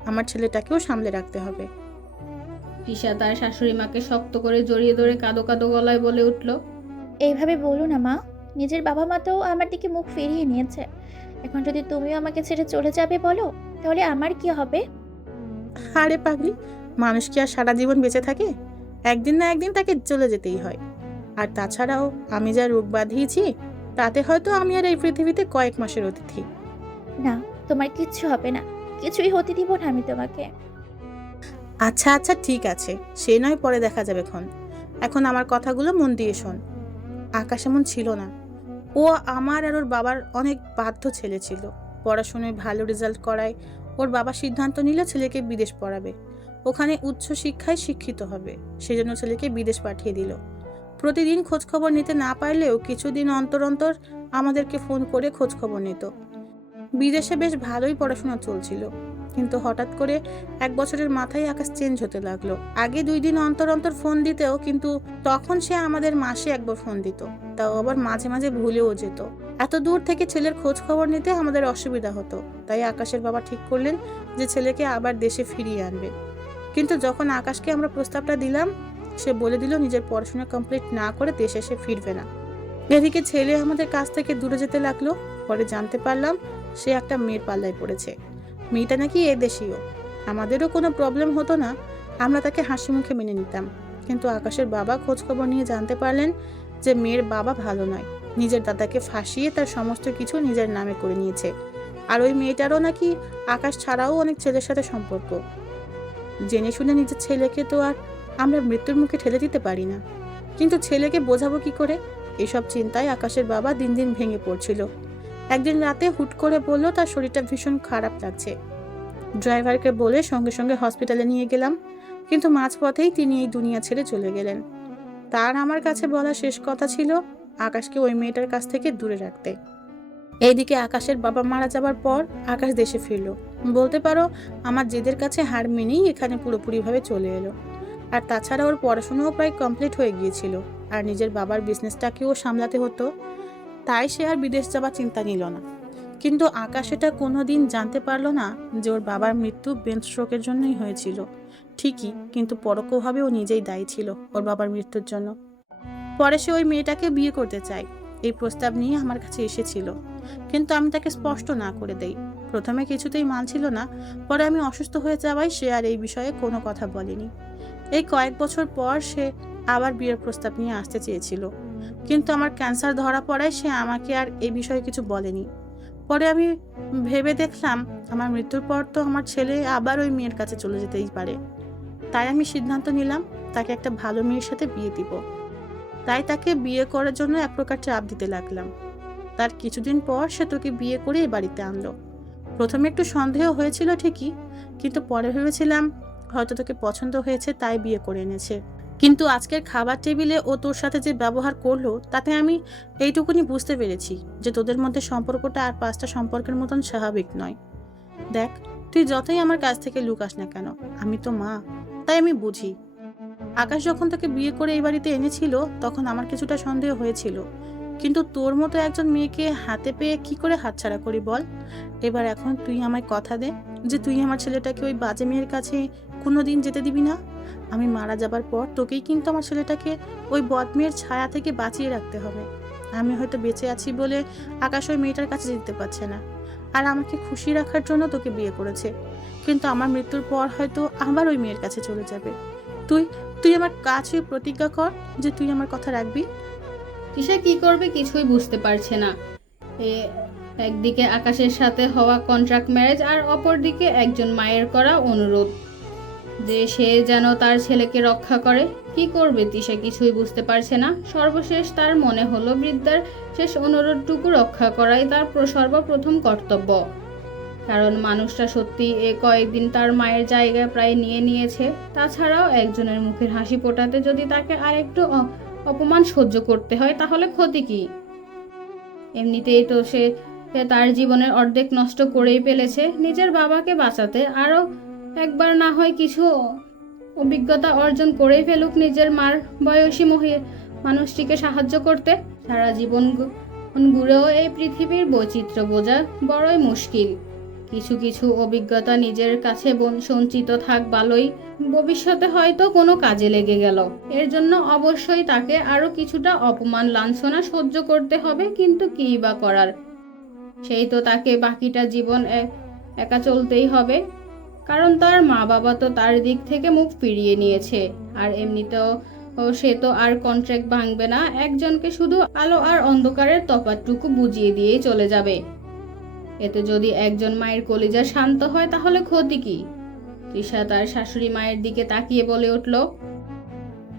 আমার ছেলেটাকেও সামলে রাখতে হবে। তৃষা তার শাশুড়ি মাকে শক্ত করে জড়িয়ে ধরে কাঁদো কাঁদো গলায় বলে উঠল। এইভাবে বলো না মা, নিজের বাবা মা তো আমার দিকে মুখ ফিরিয়ে নিয়েছে। এখন যদি তুমিও আমাকে ছেড়ে চলে যাবে বলো, তাহলে আমার কি হবে? আরে পাগলি, মানুষ কি আর সারা জীবন বেঁচে থাকে? একদিন না একদিন তাকে চলে যেতেই হয়। আর তাছাড়াও আমি যা রোগ বাঁধিয়েছি, তাতে হয়তো আমি আর এই পৃথিবীতে কয়েক মাসের অতিথি। না, তোমার কিচ্ছু হবে না, কিছুই হতে দিব না আমি তোমাকে। আচ্ছা আচ্ছা ঠিক আছে, সে নয় পরে দেখা যাবে ক্ষণ। এখন আমার কথাগুলো মন দিয়ে শোন। আকাশ এমন ছিল না। ও আমার আর ওর বাবার অনেক বাধ্য ছেলে ছিল। পড়াশোনায় ভালো রেজাল্ট করায় ওর বাবা সিদ্ধান্ত নিল ছেলেকে বিদেশ পড়াবে, ওখানে উচ্চ শিক্ষায় শিক্ষিত হবে। সেজন্য ছেলেকে বিদেশ পাঠিয়ে দিল। প্রতিদিন খোঁজ খবর নিতে না পারলেও কিছুদিন অন্তর অন্তর আমাদেরকে ফোন করে খোঁজ খবর নিত। বিদেশে বেশ ভালোই পড়াশোনা চলছিল, কিন্তু হঠাৎ করে 1 বছরের মাথায় আকাশ চেঞ্জ হতে লাগলো। আগে 2 দিন অন্তর অন্তর ফোন দিতেও, কিন্তু তখন সে আমাদের মাসে একবার ফোন দিত, তাও আবার মাঝে মাঝে ভুলেও যেত। এত দূর থেকে ছেলের খোঁজ খবর নিতে আমাদের অসুবিধা হতো, তাই আকাশের বাবা ঠিক করলেন যে ছেলেকে আবার দেশে ফিরিয়ে আনবে। কিন্তু যখন আকাশকে আমরা প্রস্তাবটা দিলাম, সে বলে দিল নিজের পড়াশোনা কমপ্লিট না করে দেশে এসে ফিরবে না। এদিকে ছেলে আমাদের কাছ থেকে দূরে যেতে লাগলো। পরে জানতে পারলাম সে একটা মেয়ের পাল্লায় পড়েছে। মেয়েটা নাকি এদেশীয়। আমাদেরও কোনো প্রবলেম হতো না, আমরা তাকে হাসি মুখে মেনে নিতাম। কিন্তু আকাশের বাবা খোঁজ খবর নিয়ে জানতে পারলেন যে মেয়ের বাবা ভালো নয়, নিজের দাদাকে ফাঁসিয়ে তার সমস্ত কিছু নিজের নামে করে নিয়েছে। আর ওই মেয়েটারও নাকি আকাশ ছাড়াও অনেক ছেলের সাথে সম্পর্ক। জেনে শুনে নিজের ছেলেকে তো আর আমরা মৃত্যুর মুখে ঠেলে দিতে পারি না, কিন্তু ছেলেকে বোঝাবো কি করে? এসব চিন্তায় আকাশের বাবা দিন দিন ভেঙে পড়ছিল। একদিন রাতে হুট করে বলল তার শরীরটা ভীষণ খারাপ লাগছে। ড্রাইভারকে বলে সঙ্গে সঙ্গে হসপিটালে নিয়ে গেলাম, কিন্তু মাঝপথেই তিনি এই দুনিয়া ছেড়ে চলে গেলেন। তার আমার কাছে বলা শেষ কথা ছিল আকাশকে ওই মেয়েটার কাছ থেকে দূরে রাখতে। এইদিকে আকাশের বাবা মারা যাবার পর আকাশ দেশে ফিরল। বলতে পারো আমার জেদের কাছে হার মেনেই এখানে পুরোপুরিভাবে চলে এলো। আর তাছাড়া ওর পড়াশোনাও প্রায় কমপ্লিট হয়ে গিয়েছিল, আর নিজের বাবার বিজনেসটাকেও সামলাতে হতো, তাই সে আর বিদেশ যাবার চিন্তা নিল না। কিন্তু আকাশ এটা কোনোদিন জানতে পারলো না যে ওর বাবার মৃত্যু ব্রেন স্ট্রোকের জন্যই হয়েছিল। ঠিকই, কিন্তু পরোক্ষভাবে ও নিজেই দায়ী ছিল ওর বাবার মৃত্যুর জন্য। পরে সে ওই মেয়েটাকে বিয়ে করতে চায়, এই প্রস্তাব নিয়ে আমার কাছে এসেছিল, কিন্তু আমি তাকে স্পষ্ট না করে দেই। প্রথমে কিছুতেই মানছিল না, পরে আমি অসুস্থ হয়ে যাওয়ায় সে আর এই বিষয়ে কোনো কথা বলেনি। এই কয়েক বছর পর সে আবার বিয়ের প্রস্তাব নিয়ে আসতে চেয়েছিল, কিন্তু আমার ক্যান্সার ধরা পড়ায় সে আমাকে আর এই বিষয়ে কিছু বলেনি। পরে আমি ভেবে দেখলাম আমার মৃত্যুর পর তো আমার ছেলে আবার ওই মেয়ের কাছে চলে যেতেই পারে, তাই আমি সিদ্ধান্ত নিলাম তাকে একটা ভালো মেয়ের সাথে বিয়ে দিব। তাই তাকে বিয়ে করার জন্য এক প্রকার চাপ দিতে লাগলাম। তার কিছুদিন পর সে তোকে বিয়ে করে এই বাড়িতে আনলো। প্রথমে একটু সন্দেহ হয়েছিল ঠিকই, কিন্তু পরে ভেবেছিলাম হয়তো তোকে পছন্দ হয়েছে তাই বিয়ে করে এনেছে। কিন্তু আজকের খাবার টেবিলে ও তোর সাথে যে ব্যবহার করলো, তাতে আমি এইটুকুনি বুঝতে পেরেছি যে তোদের মধ্যে সম্পর্কটা আর 5টা সম্পর্কের মতন স্বাভাবিক নয়। দেখ, তুই যতই আমার কাছ থেকে লুকাস না কেন, আমি তো মা, তাই আমি বুঝি। আকাশ যখন তোকে বিয়ে করে এই বাড়িতে এনেছিল তখন আমার কিছুটা সন্দেহ হয়েছিল, কিন্তু তোর মতো একজন মেয়েকে হাতে পেয়ে কি করে হাতছাড়া করি বল? এবার এখন তুই আমায় কথা দে যে তুই আমার ছেলেটাকে ওই বাজে মেয়ের কাছে কোনোদিন যেতে দিবি না। আমি মারা যাবার পর তোকেই কিন্তু আমার ছেলেটাকে ওই বদমেয়ের ছায়া থেকে বাঁচিয়ে রাখতে হবে। আমি হয়তো বেঁচে আছি বলে আকাশ ওই মেয়েটার কাছে যেতে পারছে না, আর আমাকে খুশি রাখার জন্য তোকে বিয়ে করেছে, কিন্তু আমার মৃত্যুর পর হয়তো আবার ওই মেয়ের কাছে চলে যাবে। তুই তুই আমার কাছে প্রতিজ্ঞা কর যে তুই আমার কথা রাখবি। তৃষা কি করবে কিছুই বুঝতে পারছে না। একদিকে আকাশের সাথে হওয়া কন্ট্রাক্ট ম্যারেজ আর অপরদিকে একজন মায়ের করা অনুরোধ যে সে যেন তার ছেলেকে রক্ষা করে। কি করবে তৃষা কিছুই বুঝতে পারছে না। সর্বশেষ তার মনে হলো বৃদ্ধার শেষ অনুরোধটুকু রক্ষা করাই তার সর্বপ্রথম কর্তব্য। কারণ মানুষটা সত্যি কয়েকদিন তার মায়ের জায়গা প্রায় নিয়ে নিয়েছে। তাছাড়াও একজনের মুখের হাসি ফোটাতে যদি তাকে আরেকটু অপমান সহ্য করতে হয় তাহলে ক্ষতি কি? এমনিতেই তো সে তার জীবনের অর্ধেক নষ্ট করেই ফেলেছে। নিজের বাবাকে বাঁচাতে আরও একবার না হয় কিছু অভিজ্ঞতা অর্জন করেই ফেলুক, নিজের মার বয়সী মানুষটিকে সাহায্য করতে। সারা জীবন ঘুরেও এই পৃথিবীর বৈচিত্র্য বোঝা বড়ই মুশকিল। কিছু কিছু অভিজ্ঞতা নিজের কাছে সঞ্চিত থাক ভালোই, ভবিষ্যতে হয়তো কোনো কাজে লেগে গেল। এর জন্য অবশ্যই তাকে আরও কিছুটা অপমান লাঞ্ছনা সহ্য করতে হবে, কিন্তু কী বা করার? সেই তো তাকে বাকিটা জীবন একা চলতেই হবে। কারণ তার মা বাবা তো তার দিক থেকে মুখ ফিরিয়ে নিয়েছে। আর এমনিতেও সে তো আর কন্ট্রাক্ট ভাঙবে না, একজনকে শুধু আলো আর অন্ধকারের তফাৎটুকু বুঝিয়ে দিয়েই চলে যাবে। এতে যদি একজন মায়ের কলিজা শান্ত হয় তাহলে ক্ষতি কি? তৃষা তার শাশুড়ি মায়ের দিকে তাকিয়ে বলে উঠল,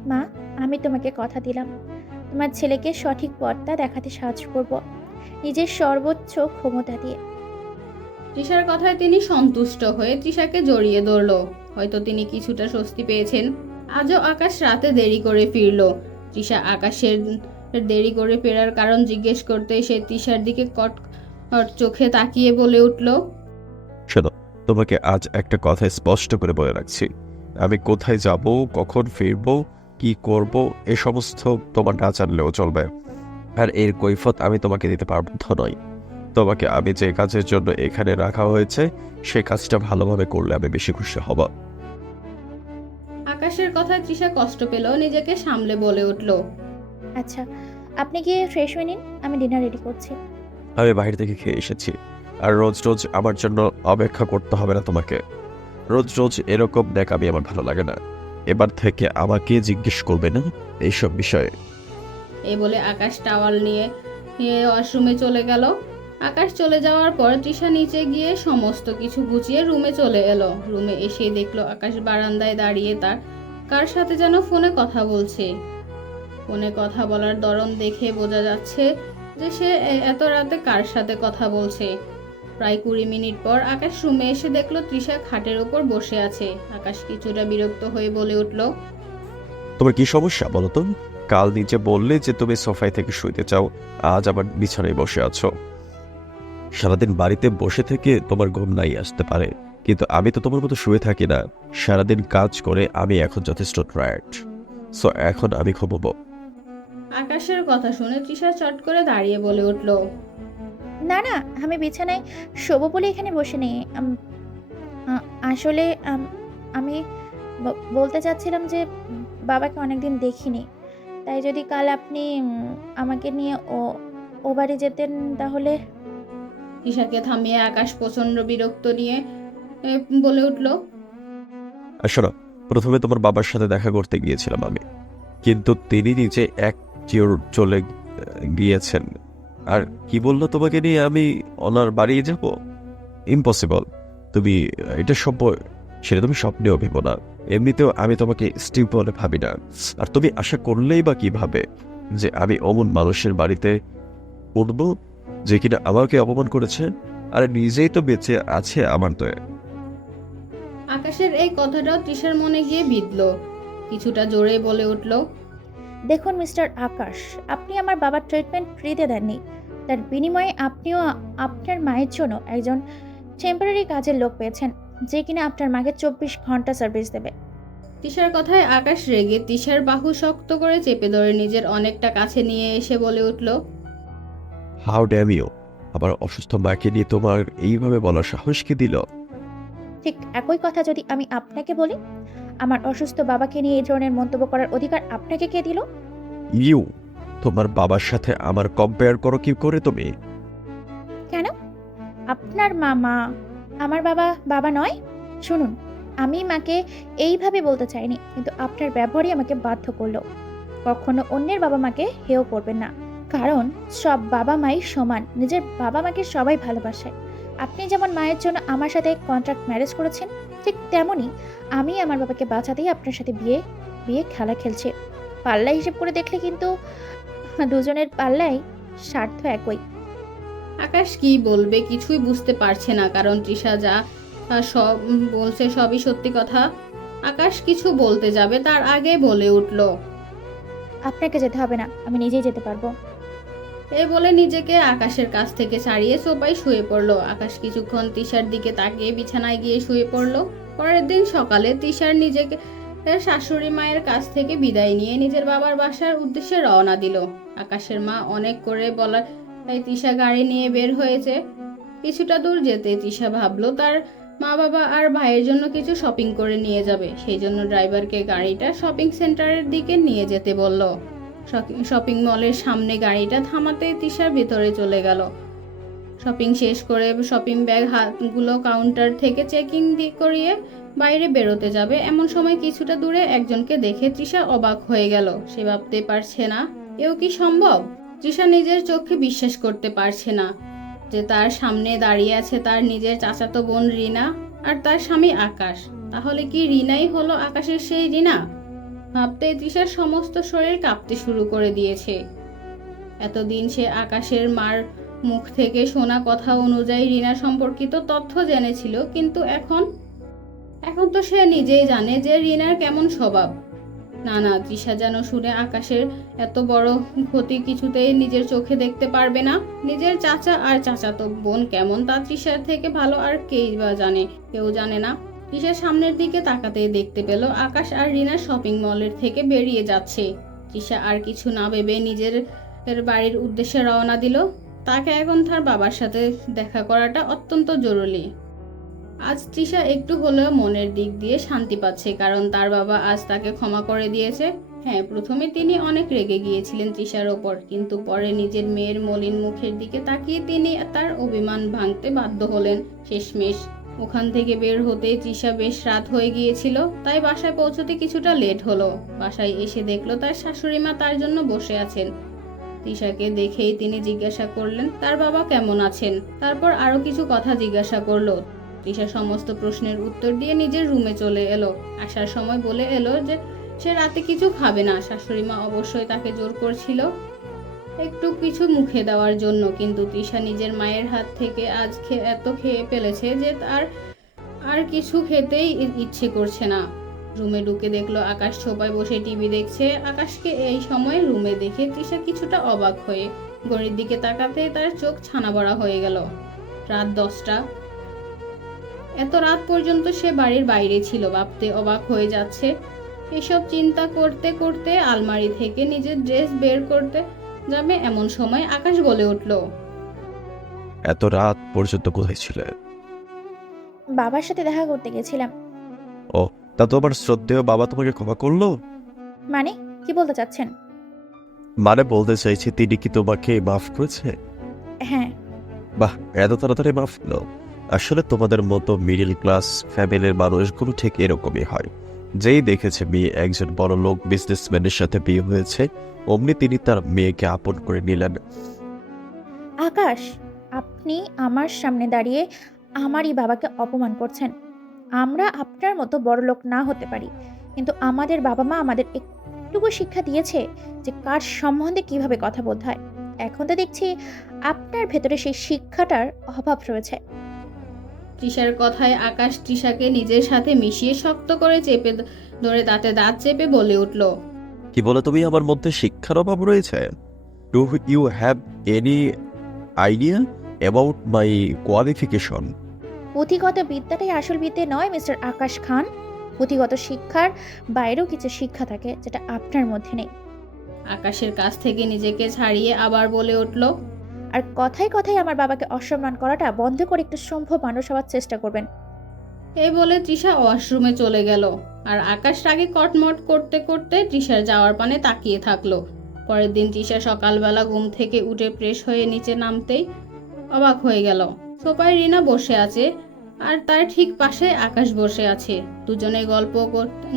মা, আমি তোমাকে কথা দিলাম তোমার ছেলেকে সঠিক পথটা দেখাতে সাহায্য করব, নিজের সর্বোচ্চ ক্ষমতা দিয়ে। তৃষার কথায় তিনি সন্তুষ্ট হয়ে তৃষাকে জড়িয়ে ধরল। হয়তো তিনি কিছুটা স্বস্তি পেয়েছেন। আজও আকাশ রাতে দেরি করে ফিরল। তৃষা আকাশের দেরি করে ফেরার কারণ জিজ্ঞেস করতে সে তৃষার দিকে কট চোখে তাকিয়ে বলে উঠল, শোনো, তোমাকে আজ একটা কথা স্পষ্ট করে বলে রাখছি। আমি কোথায় যাব, কখন ফিরবো, কি করব, এ সমস্ত তোমার না জানলেও চলবে। আর এর কৈফত আমি তোমাকে দিতে পারবো নয়। তোমাকে আমি যে কাজের জন্য এখানে রাখা হয়েছে সে কাজটা ভালোভাবে করলে আমি বেশি খুশি হব। আকাশের কথায় তৃষা কষ্ট পেল, নিজেকে সামলে বলে উঠল, আচ্ছা, আপনি গিয়ে ফ্রেশ হয়ে নিন, আমি ডিনার রেডি করছি। আমি বাইরে থেকে খেয়ে এসেছি। আর রোজ রোজ আমার জন্য অপেক্ষা করতে হবে না তোমাকে। রোজ রোজ এরকম ন্যাকামি আমার ভালো লাগে না। এবার থেকে আমাকে জিজ্ঞেস করবে না এইসব বিষয়ে। এই বলে আকাশ টাওয়াল নিয়ে ওয়াশরুমে চলে গেল। আকাশ চলে যাওয়ার পর তৃষা নিচে গিয়ে সমস্ত কিছু গুছিয়ে রুমে চলে এলো। রুমে এসে দেখলো আকাশ বারান্দায় দাঁড়িয়ে তার কার সাথে যেন ফোনে কথা বলছে। ফোনে কথা বলার ধরন দেখে বোঝা যাচ্ছে যে সে এত রাতে কার সাথে কথা বলছে। প্রায় 20 মিনিট পর আকাশ রুমে এসে দেখলো তৃষা খাটের উপর বসে আছে। আকাশ কিছুটা বিরক্ত হয়ে বলে উঠল, তোমার কি সমস্যা বলো তো? কাল নিচে বললে যে তুমি সোফায় থেকে শুইতে চাও, আজ আবার বিছানায় বসে আছো। সারাদিন বাড়িতে বসে থেকে তোমার ঘুম নাই আসতে পারে, কিন্তু আমি তো তোমার মতো শুয়ে থাকি না। সারাদিন কাজ করে আমি এখন যথেষ্ট টায়ার্ড। সো এখন আমি ঘুমোবো। আকাশের কথা শুনে তৃষা চট করে দাঁড়িয়ে বলে উঠল, না না, আমি বিছানায় শোবো বলে এখানে বসে নেই। আসলে আমি বলতে চাচ্ছিলাম যে বাবাকে অনেকদিন দেখিনি, তাই যদি কাল আপনি আমাকে নিয়ে ও বাড়ি যেতেন তাহলে। তৃষাকে থামিয়ে আকাশ প্রচন্ড বিরক্ত নিয়ে বলে উঠল, আর শোনো, প্রথমে তোমার বাবার সাথে দেখা করতে গিয়েছিলাম আমি, কিন্তু তিনি নিজে এক চিওর চলে গিয়েছেন। আর কি বললো তোমাকে নিয়ে আমি ওনার বাড়ি যাব? ইম্পসিবল। তুমি এটা সেটা তুমি স্বপ্নেও ভেবো না। এমনিতেও আমি তোমাকে স্টিভ বলে ভাবি না। আর তুমি আশা করলেই বা কিভাবে যে আমি অমন মানুষের বাড়িতে উঠবো যে কিনা আমাকে অপমান করেছে, আর নিজেই তো বেঁচে আছে আমার তো। আকাশের এই কথাটাও তৃষার মনে গিয়ে বিঁধল। কিছুটা জোরে বলে উঠল, দেখুন মিস্টার আকাশ, আপনি আমার বাবার ট্রিটমেন্ট ফ্রিতে দেননি। তার বিনিময়ে আপনিও আপনার মায়ের জন্য একজন টেম্পোরারি কাজের লোক পেয়েছেন, যে কিনা আপনার মাকে 24 ঘন্টা সার্ভিস দেবে। তৃষার কথায় আকাশ রেগে তৃষার বাহু শক্ত করে চেপে ধরে নিজের অনেকটা কাছে নিয়ে এসে বলে উঠল, হাউ ড্যাম ইউ! আবার অসুস্থ মাকে নিয়ে তোমার এইভাবে বলার সাহস কি দিল? ঠিক একই কথা যদি আমি আপনাকে বলি, আমার অসুস্থ বাবাকে নিয়ে এই ধরনের মন্তব্য করার অধিকার আপনাকে কে দিল? ইউ! তোমার বাবার সাথে আমার কম্পেয়ার করো কি করে তুমি? কেন? আপনার মামা আমার বাবা বাবা নয়? শুনুন, আমি মাকে এইভাবে বলতে চাইনি, কিন্তু আপনার ব্যবহারই আমাকে বাধ্য করলো। কখনো অন্যের বাবা মাকে হেয় করবেন না, কারণ সব বাবা মাই সমান। নিজের বাবা মাকে সবাই ভালোবাসে। আপনি যেমন মায়ের জন্য আমার সাথে কন্ট্রাক্ট ম্যারেজ করেছেন, ঠিক তেমনই আমি আমার বাবাকে বাঁচাতেই আপনার সাথে বিয়ে বিয়ে খেলা খেলছি। পাল্লা হিসেব করে দেখলে কিন্তু দুজনের পাল্লাই স্বার্থ একই। আকাশ কি বলবে কিছুই বুঝতে পারছে না, কারণ তৃষা যা সব বলছে সবই সত্যি কথা। আকাশ কিছু বলতে যাবে তার আগে বলে উঠল, আপনাকে যেতে হবে না, আমি নিজেই যেতে পারবো। এ বলে নিজেকে আকাশের কাছ থেকে ছাড়িয়ে সোফায় শুয়ে পড়লো। আকাশ কিছুক্ষণ তৃষার দিকে তাকিয়ে বিছানায় গিয়ে শুয়ে পড়লো। পরের দিন সকালে তৃষার নিজেকে তার শাশুড়ি মায়ের কাছ থেকে বিদায় নিয়ে নিজের বাবার বাসার উদ্দেশ্যে রওনা দিল। আকাশের মা অনেক করে বলায় তৃষা গাড়ি নিয়ে বের হয়েছে। কিছুটা দূর যেতে তৃষা ভাবলো তার মা বাবা আর ভাইয়ের জন্য কিছু শপিং করে নিয়ে যাবে, সেই জন্য ড্রাইভারকে গাড়িটা শপিং সেন্টারের দিকে নিয়ে যেতে বলল। শপিং মলের সামনে গাড়িটা থামাতে তৃষা ভেতরে চলে গেল। শপিং শেষ করে শপিং ব্যাগ হাতগুলো কাউন্টার থেকে চেকিং করিয়ে বাইরে বেরোতে যাবে, এমন সময় কিছুটা দূরে একজনকে দেখে তৃষা অবাক হয়ে গেল। সে ভাবতে পারছে না এও কি সম্ভব। তৃষা নিজের চোখে বিশ্বাস করতে পারছে না যে তার সামনে দাঁড়িয়ে আছে তার নিজের চাচাতো বোন রিনা আর তার স্বামী আকাশ। তাহলে কি রিনাই হলো আকাশের সেই রিনা? ভাবতে তৃষার সমস্ত শরীর কাঁপতে শুরু করে দিয়েছে। এতদিন সে আকাশের মার মুখ থেকে শোনা কথা অনুযায়ী রিনা সম্পর্কিত তথ্য জেনেছিল, কিন্তু এখন তো সে নিজেই জানে যে রিনার কেমন স্বভাব। না, তৃষা যেন শুনে আকাশের এত বড় ক্ষতি কিছুতেই নিজের চোখে দেখতে পারবে না। নিজের চাচা আর চাচাতো বোন কেমন তা তৃষার থেকে ভালো আর কেই বা জানে, কেউ জানে না। তৃষার সামনের দিকে তাকাতেই দেখতে পেল আকাশ আর রিনা শপিং মলের থেকে বেরিয়ে যাচ্ছে। তৃষা আর কিছু না ভেবে নিজের বাড়ির উদ্দেশ্যে রওনা দিল। তাকে এখন তার বাবার সাথে দেখা করাটা অত্যন্ত জরুরি। আজ তৃষা একটু হলেও মনের দিক দিয়ে শান্তি পাচ্ছে, কারণ তার বাবা আজ তাকে ক্ষমা করে দিয়েছে। হ্যাঁ, প্রথমে তিনি অনেক রেগে গিয়েছিলেন তৃষার ওপর, কিন্তু পরে নিজের মেয়ের মলিন মুখের দিকে তাকিয়ে তিনি তার অভিমান ভাঙতে বাধ্য হলেন শেষমেশ। ওখান থেকে বের হতে তৃষা বেশ রাত হয়ে গিয়েছিল, তাই বাসায় পৌঁছতে কিছুটা লেট হলো। বাসায় এসে দেখলো তার শাশুড়ি মা তার জন্য বসে আছেন। তৃষাকে দেখেই তিনি জিজ্ঞাসা করলেন তার বাবা কেমন আছেন। তারপর আরো কিছু কথা জিজ্ঞাসা করলো। তৃষা সমস্ত প্রশ্নের উত্তর দিয়ে নিজের রুমে চলে এলো। আসার সময় বলে এলো যে সে রাতে কিছু খাবে না। শাশুড়ি মা অবশ্যই তাকে জোর করছিল একটু কিছু মুখে দেওয়ার জন্য, কিন্তু তৃষা নিজের মায়ের হাত থেকে আজ এত খেয়ে ফেলেছে যে তার আর কিছু খেতেই ইচ্ছে করছে না। রুমে ঢুকে দেখলো আকাশ সোফায় বসে টিভি দেখছে। আকাশকে এই সময় রুমে দেখে তৃষা কিছুটা অবাক হয়ে ঘড়ির দিকে তাকাতে তার চোখ ছানা বড়া হয়ে গেল। রাত 10টা। এত রাত পর্যন্ত সে বাড়ির বাইরে ছিল, ভাবতে অবাক হয়ে যাচ্ছে। এসব চিন্তা করতে করতে আলমারি থেকে নিজের ড্রেস বের করতে যাবে, এমন সময় আকাশ বলে উঠল, এত রাত পর্যন্ত কোথায় ছিলে? বাবার সাথে দেখা করতে গেছিলাম। ও, তা তোমার শ্রদ্ধেয় বাবা তোমাকে ক্ষমা করলো? মানে কি বলতে চাচ্ছেন? মানে বলতে চাইছি তিনি কি তোমাকে মাফ করেছে? হ্যাঁ। বাহ, এত তাড়াতাড়ি মাফ করলো। আসলে তোমাদের মতো মিডল ক্লাস ফ্যামিলির মানুষগুলো ঠিক এরকমই হয়। যেই দেখেছে মেয়ে একজন বড় লোক বিজনেসম্যানের সাথে বিয়ে হয়েছে, অমনি তিনি তার মেয়েকে আপন করে নিলেন। আকাশ, আপনি আমার সামনে দাঁড়িয়ে আমারই বাবাকে অপমান করছেন। আমরা আপনার মতো বড় লোক না হতে পারি, কিন্তু আমাদের বাবা মা আমাদের একটুকু শিক্ষা দিয়েছে যে কার সম্বন্ধে কিভাবে কথা বলতে হয়। এখন তো দেখছি আপনার ভেতরে সেই শিক্ষাটার অভাব রয়েছে। তৃষার কথায় আকাশ তৃষাকে নিজের সাথে মিশিয়ে শক্ত করে চেপে ধরে দাঁতে দাঁত চেপে বলে উঠল, কি বলে তুমি আমার মধ্যে শিক্ষার অভাব রয়েছে? Do you have any idea about my qualification? পুঁথিগত বিদ্যাটাই আসল বিদ্যে নয় মিস্টার আকাশ খান। পুঁথিগত শিক্ষার বাইরেও কিছু শিক্ষা থাকে যেটা আপনার মধ্যে নেই। আকাশের কাছ থেকে নিজেকে ছাড়িয়ে আবার বলে উঠল, আর কথায় কথায় আমার বাবাকে অসম্মান করাটা বন্ধ করে একটু সভ্য মানুষ হওয়ার চেষ্টা করবেন। এই বলে তৃষা ওয়াশরুমে চলে গেল। আর আকাশ রাগে কটমট করতে করতে তৃষার যাওয়ার পানে তাকিয়ে থাকলো। পরের দিন তৃষা সকালবেলা ঘুম থেকে উঠে ফ্রেশ হয়ে নিচে নামতেই অবাক হয়ে গেল। সোফায় রিনা বসে আছে। আর তার ঠিক পাশে আকাশ বসে আছে। দুজনে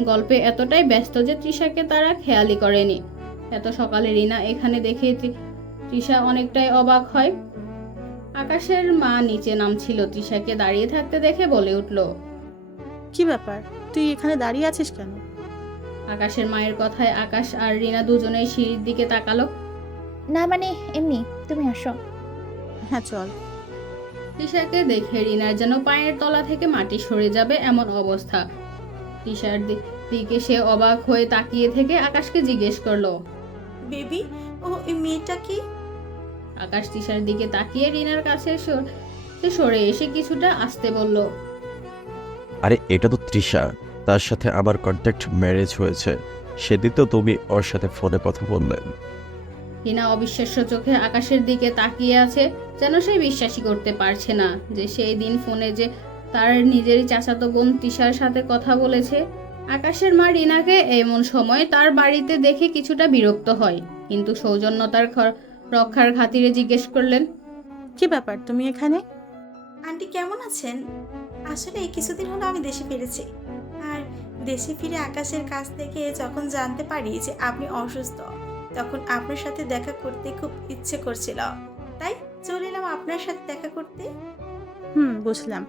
গল্পে এতটাই ব্যস্ত যে তৃষাকে তারা খেয়ালই করেনি। এত সকালে রিনা এখানে দেখে তৃষা অনেকটাই অবাক হয়। আকাশের মা নিচে নামছিল, তৃষাকে দাঁড়িয়ে থাকতে দেখে বলে উঠল। কি ব্যাপার, তুই এখানে দাঁড়িয়ে আছিস কেন? আকাশের মায়ের কথায় আকাশ আর রিনা দুজনেই সিঁড়ির দিকে তাকালো। না মানে এমনি, তুমি আসো। হ্যাঁ চল। তৃষাকে দেখে রিনার যেন পায়ের তলা থেকে মাটি সরে যাবে এমন অবস্থা। তৃষার দিকে সে অবাক হয়ে তাকিয়ে থেকে আকাশকে জিজ্ঞেস করলো। বেবি, ও এই মেয়েটা কি? আকাশ তৃষার দিকে তাকিয়ে রিনার কাছে সরে এসে কিছুটা আসতে বলল। আরে এটা তো তৃষা, তার সাথে আমার কন্ট্যাক্ট ম্যারেজ হয়েছে। সেদিন তো তুমি ওর সাথে ফোনে কথা বললেন। রিনা অবিশ্বাস্য চোখে আকাশের দিকে তাকিয়ে আছে, যেন সে বিশ্বাসই করতে পারছে না যে সেই দিন ফোনে যে তার নিজেরই চাচাতো বোন তৃষার সাথে কথা বলেছে। আকাশের মা রিনাকে এমন সময় তার বাড়িতে দেখে কিছুটা বিরক্ত হয়, কিন্তু সৌজন্যতার রক্ষার খাতিরে জিজ্ঞেস করলেন। কি ব্যাপার, তুমি এখানে? আন্টি কেমন আছেন? আসলে কিছুদিন হলো আমি দেশে ফিরেছি। আর দেশে ফিরে আকাশের কাছ থেকে যখন জানতে পারি যে আপনি অসুস্থ, তখন আপনার সাথে দেখা করতে খুব ইচ্ছে করছিল, তাই চলে এলাম আপনার সাথে দেখা করতে। বুঝলাম।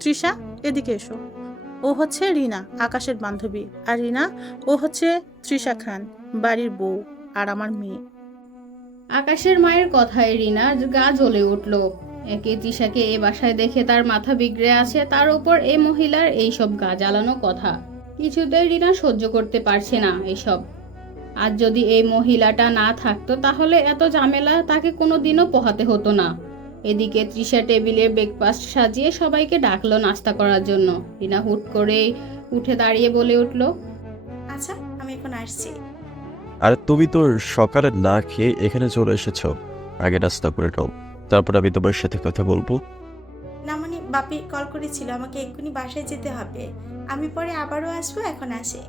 তৃষা, এদিকে এসো। ও হচ্ছে রিনা, আকাশের বান্ধবী। আর রিনা, ও হচ্ছে তৃষা খান, বাড়ির বউ আর আমার মেয়ে। আকাশের মায়ের কথায় রিনার গা জ্বলে উঠল। একে তৃষাকে এ বাসায় দেখে তার মাথা বিগড়ে আছে, তার উপর এই মহিলার এইসব গা জ্বালানো কথা। কিছুতেই রিনা সহ্য করতে পারছে না এসব। আর যদি এই মহিলাটা না থাকতো তাহলে এত ঝামেলা তাকে কোনোদিনও পোহাতে হতো না। এদিকে তৃষা টেবিলে ব্রেকফাস্ট সাজিয়ে সবাইকে ডাকলো নাস্তা করার জন্য। রিনা হুট করেই উঠে দাঁড়িয়ে বলে উঠল। আচ্ছা, আমি এখন আসছি। আর তুমি তো সকালে না খেয়ে এখানে চলে এসেছো। আগে নাস্তা করে নাও, তারপর আমি তোমার সাথে কথা বলবো। না মানে বাপি কল করেছিল, আমাকে এক্ষুনি বাসায় যেতে হবে। আমি পরে আবারও আসবো, এখন আসে।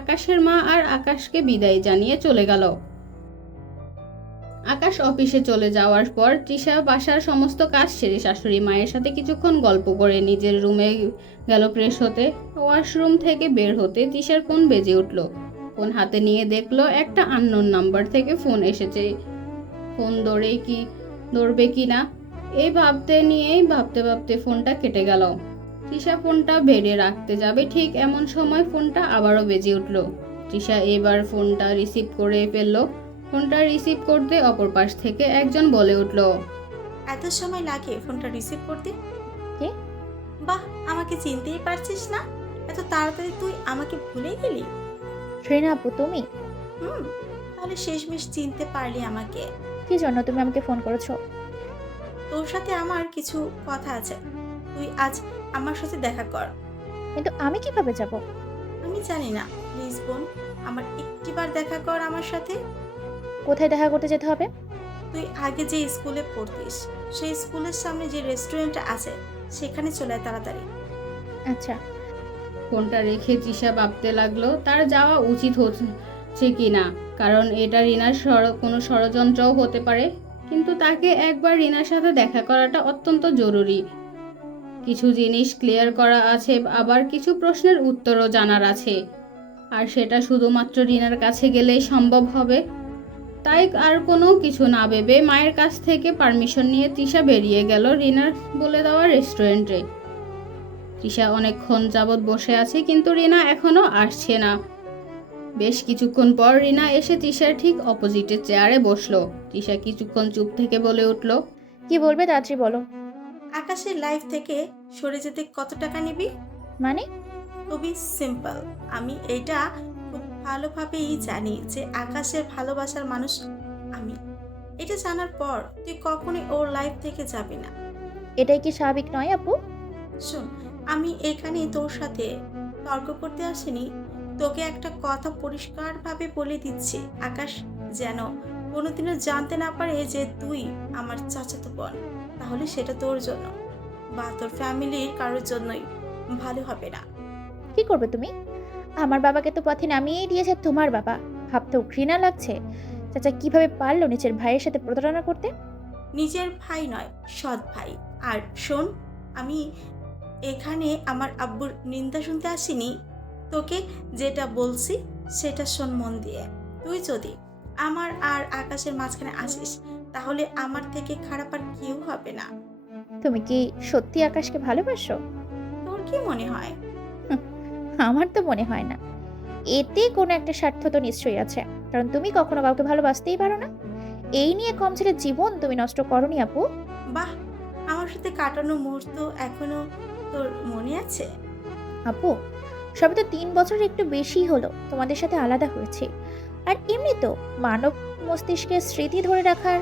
আকাশের মা আর আকাশকে বিদায় জানিয়ে চলে গেল। আকাশ অফিসে চলে যাওয়ার পর তৃষা বাসার সমস্ত কাজ সেরে শাশুড়ি মায়ের সাথে কিছুক্ষণ গল্প করে নিজের রুমে গেল ফ্রেশ হতে। ওয়াশরুম থেকে বের হতে তৃষার ফোন বেজে উঠল। ফোন হাতে নিয়ে দেখলো একটা আননোন নাম্বার থেকে ফোন এসেছে। ফোন ধরবে কি না এই ভাবতে ভাবতে ফোনটা কেটে গেল। তৃষা ফোনটা বেডে রাখতে যাবে, ঠিক এমন সময় ফোনটা আবারও বেজে উঠল। তৃষা এবার ফোনটা রিসিভ করে ফেলল। ফোনটা রিসিভ করতে অপর পাশ থেকে একজন বলে উঠল। এত সময় লাগে ফোনটা রিসিভ করতে? কে? বাহ, আমাকে চিনতেই পারছিস না? এত তাড়াতাড়ি তুই আমাকে ভুলে গেলি? রিনা আপু, তুমি? তাহলে শেষমেশ চিনতে পারলি আমাকে। কি জন্য তুমি আমাকে ফোন করেছো? তোর সাথে আমার কিছু কথা আছে, তুই আজ আমার সাথে দেখা কর। কিন্তু আমি কিভাবে যাব? আমি জানি না, প্লিজ বোন, আমার একটিবার দেখা কর আমার সাথে। কোথায় দেখা করতে যেতে হবে? তুই আগে যে স্কুলে পড়তিস সেই স্কুলের সামনে যে রেস্টুরেন্টটা আছে সেখানে চলে আয় তাড়াতাড়ি। আচ্ছা। ফোনটা রেখে তৃষা ভাবতে লাগলো তার যাওয়া উচিত হচ্ছে কিনা, কারণ এটা রিনার কোনো ষড়যন্ত্রও হতে পারে। কিন্তু তাকে একবার রিনার সাথে দেখা করাটা অত্যন্ত জরুরি। কিছু জিনিস ক্লিয়ার করা আছে, আবার কিছু প্রশ্নের উত্তরও জানার আছে, আর সেটা শুধুমাত্র রিনার কাছে গেলেই সম্ভব হবে। তাই আর কোনো কিছু না ভেবে মায়ের কাছ থেকে পারমিশন নিয়ে তৃষা বেরিয়ে গেল রিনার বলে দেওয়া রেস্টুরেন্টে। তৃষা অনেকক্ষণ যাবৎ বসে আছে, কিন্তু রিনা এখনো আসছে না। বেশ কিছুক্ষণ পর রিনা এসে তৃষার ঠিক অপোজিটে চেয়ারে বসলো। তৃষা কিছুক্ষণ চুপ থেকে বলে উঠল। কি বলবে তাড়াতাড়ি বলো। আকাশের লাইফ থেকে সরে যেতে কত টাকা নিবি? মানে? খুবই সিম্পল। আমি এইটা খুব ভালোভাবেই জানি যে আকাশের ভালোবাসার মানুষ আমি। এটা জানার পর তুই কখনোই ওর লাইফ থেকে যাবি না। এটাই কি স্বাভাবিক নয় আপু? শোন, আমি এখানে তোর সাথে তর্ক করতে আসিনি। তোকে একটা কথা পরিষ্কারভাবে বলে দিচ্ছি, আকাশ যেন কোনোদিনও জানতে না পারে যে তুই আমার চাচাতো বোন। তাহলে সেটা তোর জন্য বা তোর ফ্যামিলির কারোর জন্যই ভালো হবে না। কি করবে তুমি? আমার বাবাকে তো পথে নামিয়েই দিয়েছে তোমার বাবা। ভাবতেও ঘৃণা লাগছে। চাচা কিভাবে পারলো নিজের ভাইয়ের সাথে প্রতারণা করতে? নিজের ভাই নয়, সৎ ভাই। আর শোন, আমি এখানে আমার আব্বুর নিন্দা শুনতে আসিনি। তোকে যেটা বলছি সেটা শোন মন দিয়ে। তুই যদি আমার আর আকাশের মাঝখানে আসিস তাহলে আমার থেকে খারাপ আর কেউ হবে না। তুমি কি সত্যি আকাশকে ভালোবাসো? তোর কি মনে হয়? আমার তো মনে হয় না। এতে কোনো একটা স্বার্থ তো নিশ্চয়ই আছে, কারণ তুমি কখনো কাউকে ভালোবাসতেই পারো না। এই নিয়ে কম ছেলে জীবন তুমি নষ্ট করনি আপু। বাহ, আমার সাথে কাটানো মুহূর্ত এখনো তোর মনে আছে? আপু, সবে তো 3 বছর একটু বেশি হলো তোমাদের সাথে আলাদা হয়েছে। আর এমনি তো মানব মস্তিষ্কের স্মৃতি ধরে রাখার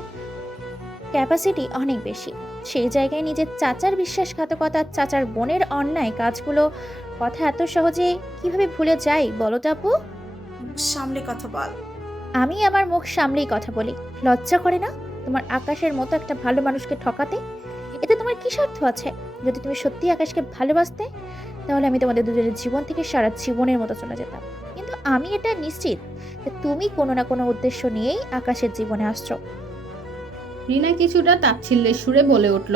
ক্যাপাসিটি অনেক বেশি। সেই জায়গায় নিজের চাচার বিশ্বাসঘাতকতা, চাচার বোনের অন্যায় কাজগুলো কথা এত সহজে কিভাবে ভুলে যাই বলো তো আপু? মুখ সামলে কথা বল। আমি আমার মুখ সামলেই কথা বলি। লজ্জা করে না তোমার আকাশের মতো একটা ভালো মানুষকে ঠকাতে? এতে তোমার কি স্বার্থ আছে? যদি তুমি সত্যি আকাশকে ভালোবাসতে তাহলে আমি তোমাদের দুজনের জীবন থেকে সারা জীবনের মতো চলে যেতাম। কিন্তু আমি এটা নিশ্চিত যে তুমি কোনো না কোনো উদ্দেশ্য নিয়েই আকাশের জীবনে আসছো। রিনা কিছুটা তাচ্ছিল্যের সুরে বলে উঠল।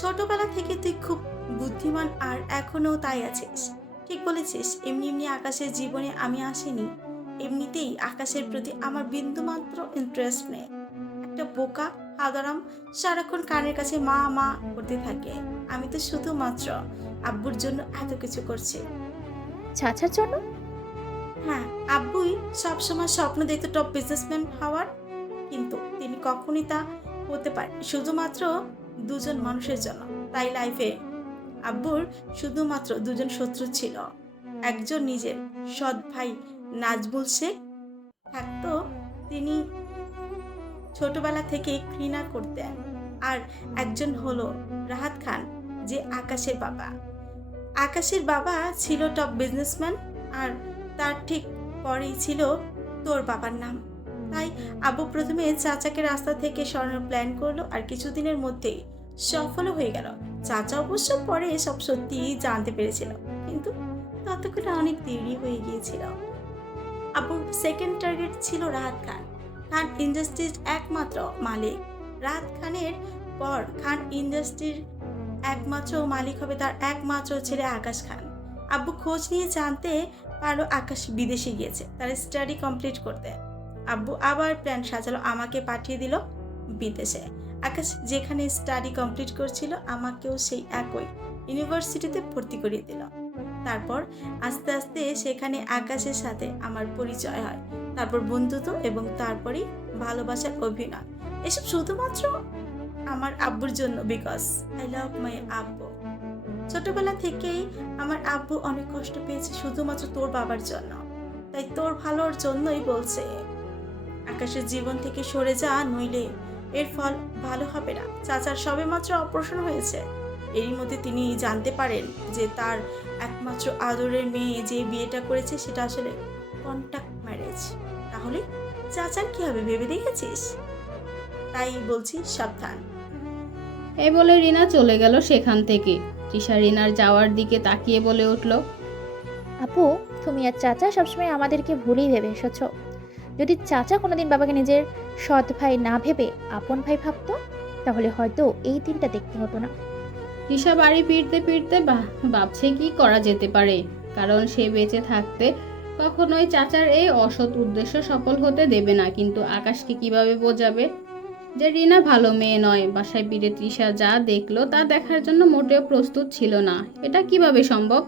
ছোটবেলা থেকে তুই খুব বুদ্ধিমান আর এখনো তাই আছিস। ঠিক বলেছিস, এমনি এমনি আকাশের জীবনে আমি আসিনি। এমনিতেই আকাশের প্রতি আমার বিন্দুমাত্র ইন্টারেস্ট নেই। একটা বোকা হাদারাম সারাক্ষণ কানের কাছে মা মা করতে থাকে। আমি তো শুধুমাত্র আব্বুর জন্য এত কিছু করছি। চাচার জন্য? হ্যাঁ, আব্বুই সবসময় স্বপ্ন দেখতো টপ বিজনেসম্যান হওয়ার, কিন্তু তিনি কখনই তা হতে পারে শুধুমাত্র দুজন মানুষের জন্য। তাই লাইফে আব্বুর শুধুমাত্র দুজন শত্রু ছিল। একজন নিজের সৎ ভাই নাজমুল শেখ থাকতো, তিনি ছোটবেলা থেকে ঘৃণা করতেন। আর একজন হলো রাহাত খান, যে আকাশের বাবা। আকাশের বাবা ছিল টপ বিজনেসম্যান, আর তার ঠিক পরেই ছিল তোর বাবার নাম। তাই আব্বু প্রথমে চাচাকে রাস্তা থেকে সরানোর প্ল্যান করলো, আর কিছুদিনের মধ্যেই সফলও হয়ে গেল। চাচা অবশ্য পরে সব সত্যি জানতে পেরেছিল, কিন্তু ততক্ষণে অনেক দেরি হয়ে গিয়েছিল। আব্বুর সেকেন্ড টার্গেট ছিল রাহাত খান, খান ইন্ডাস্ট্রির একমাত্র মালিক। রাহাত খানের পর খান ইন্ডাস্ট্রির একমাত্র মালিক হবে তার একমাত্র ছেলে আকাশ খান। আব্বু খোঁজ নিয়ে জানতে পারলো আকাশ বিদেশে গিয়েছে তার স্টাডি কমপ্লিট করতে। আব্বু আবার প্ল্যান সাজালো, আমাকে পাঠিয়ে দিল বিদেশে। আকাশ যেখানে স্টাডি কমপ্লিট করছিল আমাকেও সেই একই ইউনিভার্সিটিতে ভর্তি করিয়ে দিল। তারপর আস্তে আস্তে সেখানে আকাশের সাথে আমার পরিচয় হয়, তারপর বন্ধুত্ব, এবং তারপরেই ভালোবাসার অভিনয়। এসব শুধুমাত্র আমার আব্বুর জন্য, বিকজ আই লাভ মাই আব্বু। ছোটবেলা থেকেই আমার আব্বু অনেক কষ্ট পেয়েছে শুধুমাত্র তোর বাবার জন্য। তাই তোর ভালোর জন্যই বলছে আকাশের জীবন থেকে সরে যা, নইলে এর ফল ভালো হবে না। চাচার সবেমাত্র অপারেশন হয়েছে, এরই মধ্যে তিনি জানতে পারেন যে তার একমাত্র আদরের মেয়ে যে বিয়েটা করেছে সেটা আসলে কন্ট্যাক্ট ম্যারেজ। তাহলে চাচার কি হবে ভেবে দেখেছিস? তাই বলছি সাবধান। এই বলে রিনা চলে গেল সেখান থেকে। তৃষা রিনার যাওয়ার দিকে তাকিয়ে বলে উঠল। আপু, তুমি আর চাচা সবসময় আমাদেরকে ভুলেই ভেবে এসেছো। যদি চাচা কোনোদিন বাবাকে নিজের সৎ ভাই না ভেবে আপন ভাই ভাবতো তাহলে হয়তো এই দিনটা দেখতে হতো না। তৃষা বাড়ি ফিরতে ফিরতে ভাবছে কি করা যেতে পারে, কারণ সে বেঁচে থাকতে কখনোই চাচার এই অসৎ উদ্দেশ্য সফল হতে দেবে না। কিন্তু আকাশকে কিভাবে বোঝাবে যে রিনা ভালো মেয়ে নয়? বাসায় ফিরে তৃষা যা দেখলো তা দেখার জন্য মোটেও প্রস্তুত ছিল না। এটা কিভাবে সম্ভব?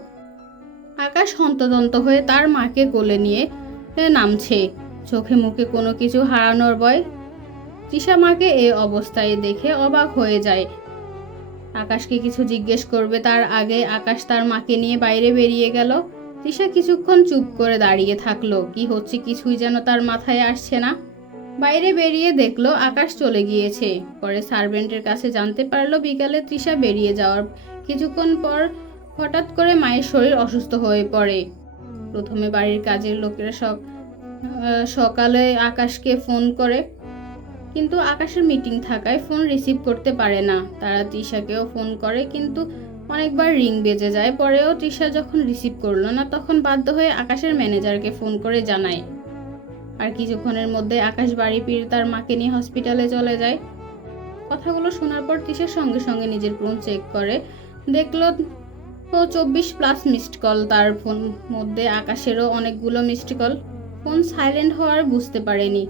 আকাশ হন্তদন্ত হয়ে তার মাকে কোলে নিয়ে নামছে, চোখে মুখে কোনো কিছু হারানোর ভয়। তৃষা মাকে এই অবস্থায় দেখে অবাক হয়ে যায়। আকাশকে কিছু জিজ্ঞেস করবে তার আগে আকাশ তার মাকে নিয়ে বাইরে বেরিয়ে গেল। তৃষা কিছুক্ষণ চুপ করে দাঁড়িয়ে থাকলো, কি হচ্ছে কিছুই যেন তার মাথায় আসছে না। বাইরে বেরিয়ে দেখলো আকাশ চলে গিয়েছে। পরে সার্ভেন্টের কাছে জানতে পারলো বিকালে তৃষা বেরিয়ে যাওয়ার কিছুক্ষণ পর হঠাৎ করে মায়ের শরীর অসুস্থ হয়ে পড়ে। প্রথমে বাড়ির কাজের লোকেরা সকালে আকাশকে ফোন করে, কিন্তু আকাশের মিটিং থাকায় ফোন রিসিভ করতে পারে না। তারা তৃষাকেও ফোন করে, কিন্তু অনেকবার রিং বেজে যায়। পরেও তৃষা যখন রিসিভ করলো না তখন বাধ্য হয়ে আকাশের ম্যানেজারকে ফোন করে জানায়। আর কিছুক্ষণের মধ্যে আকাশ বাড়ি ফিরে তার মাকে নিয়ে হসপিটালে চলে যায়। কথাগুলো শোনার পর তৃষার সঙ্গে সঙ্গে নিজের ফোন চেক করে দেখলো তো 24+ মিসড কল। তার ফোন মধ্যে আকাশেরও অনেকগুলো মিসড কল। ফোন সাইলেন্ট হওয়ার বুঝতে পারেনি।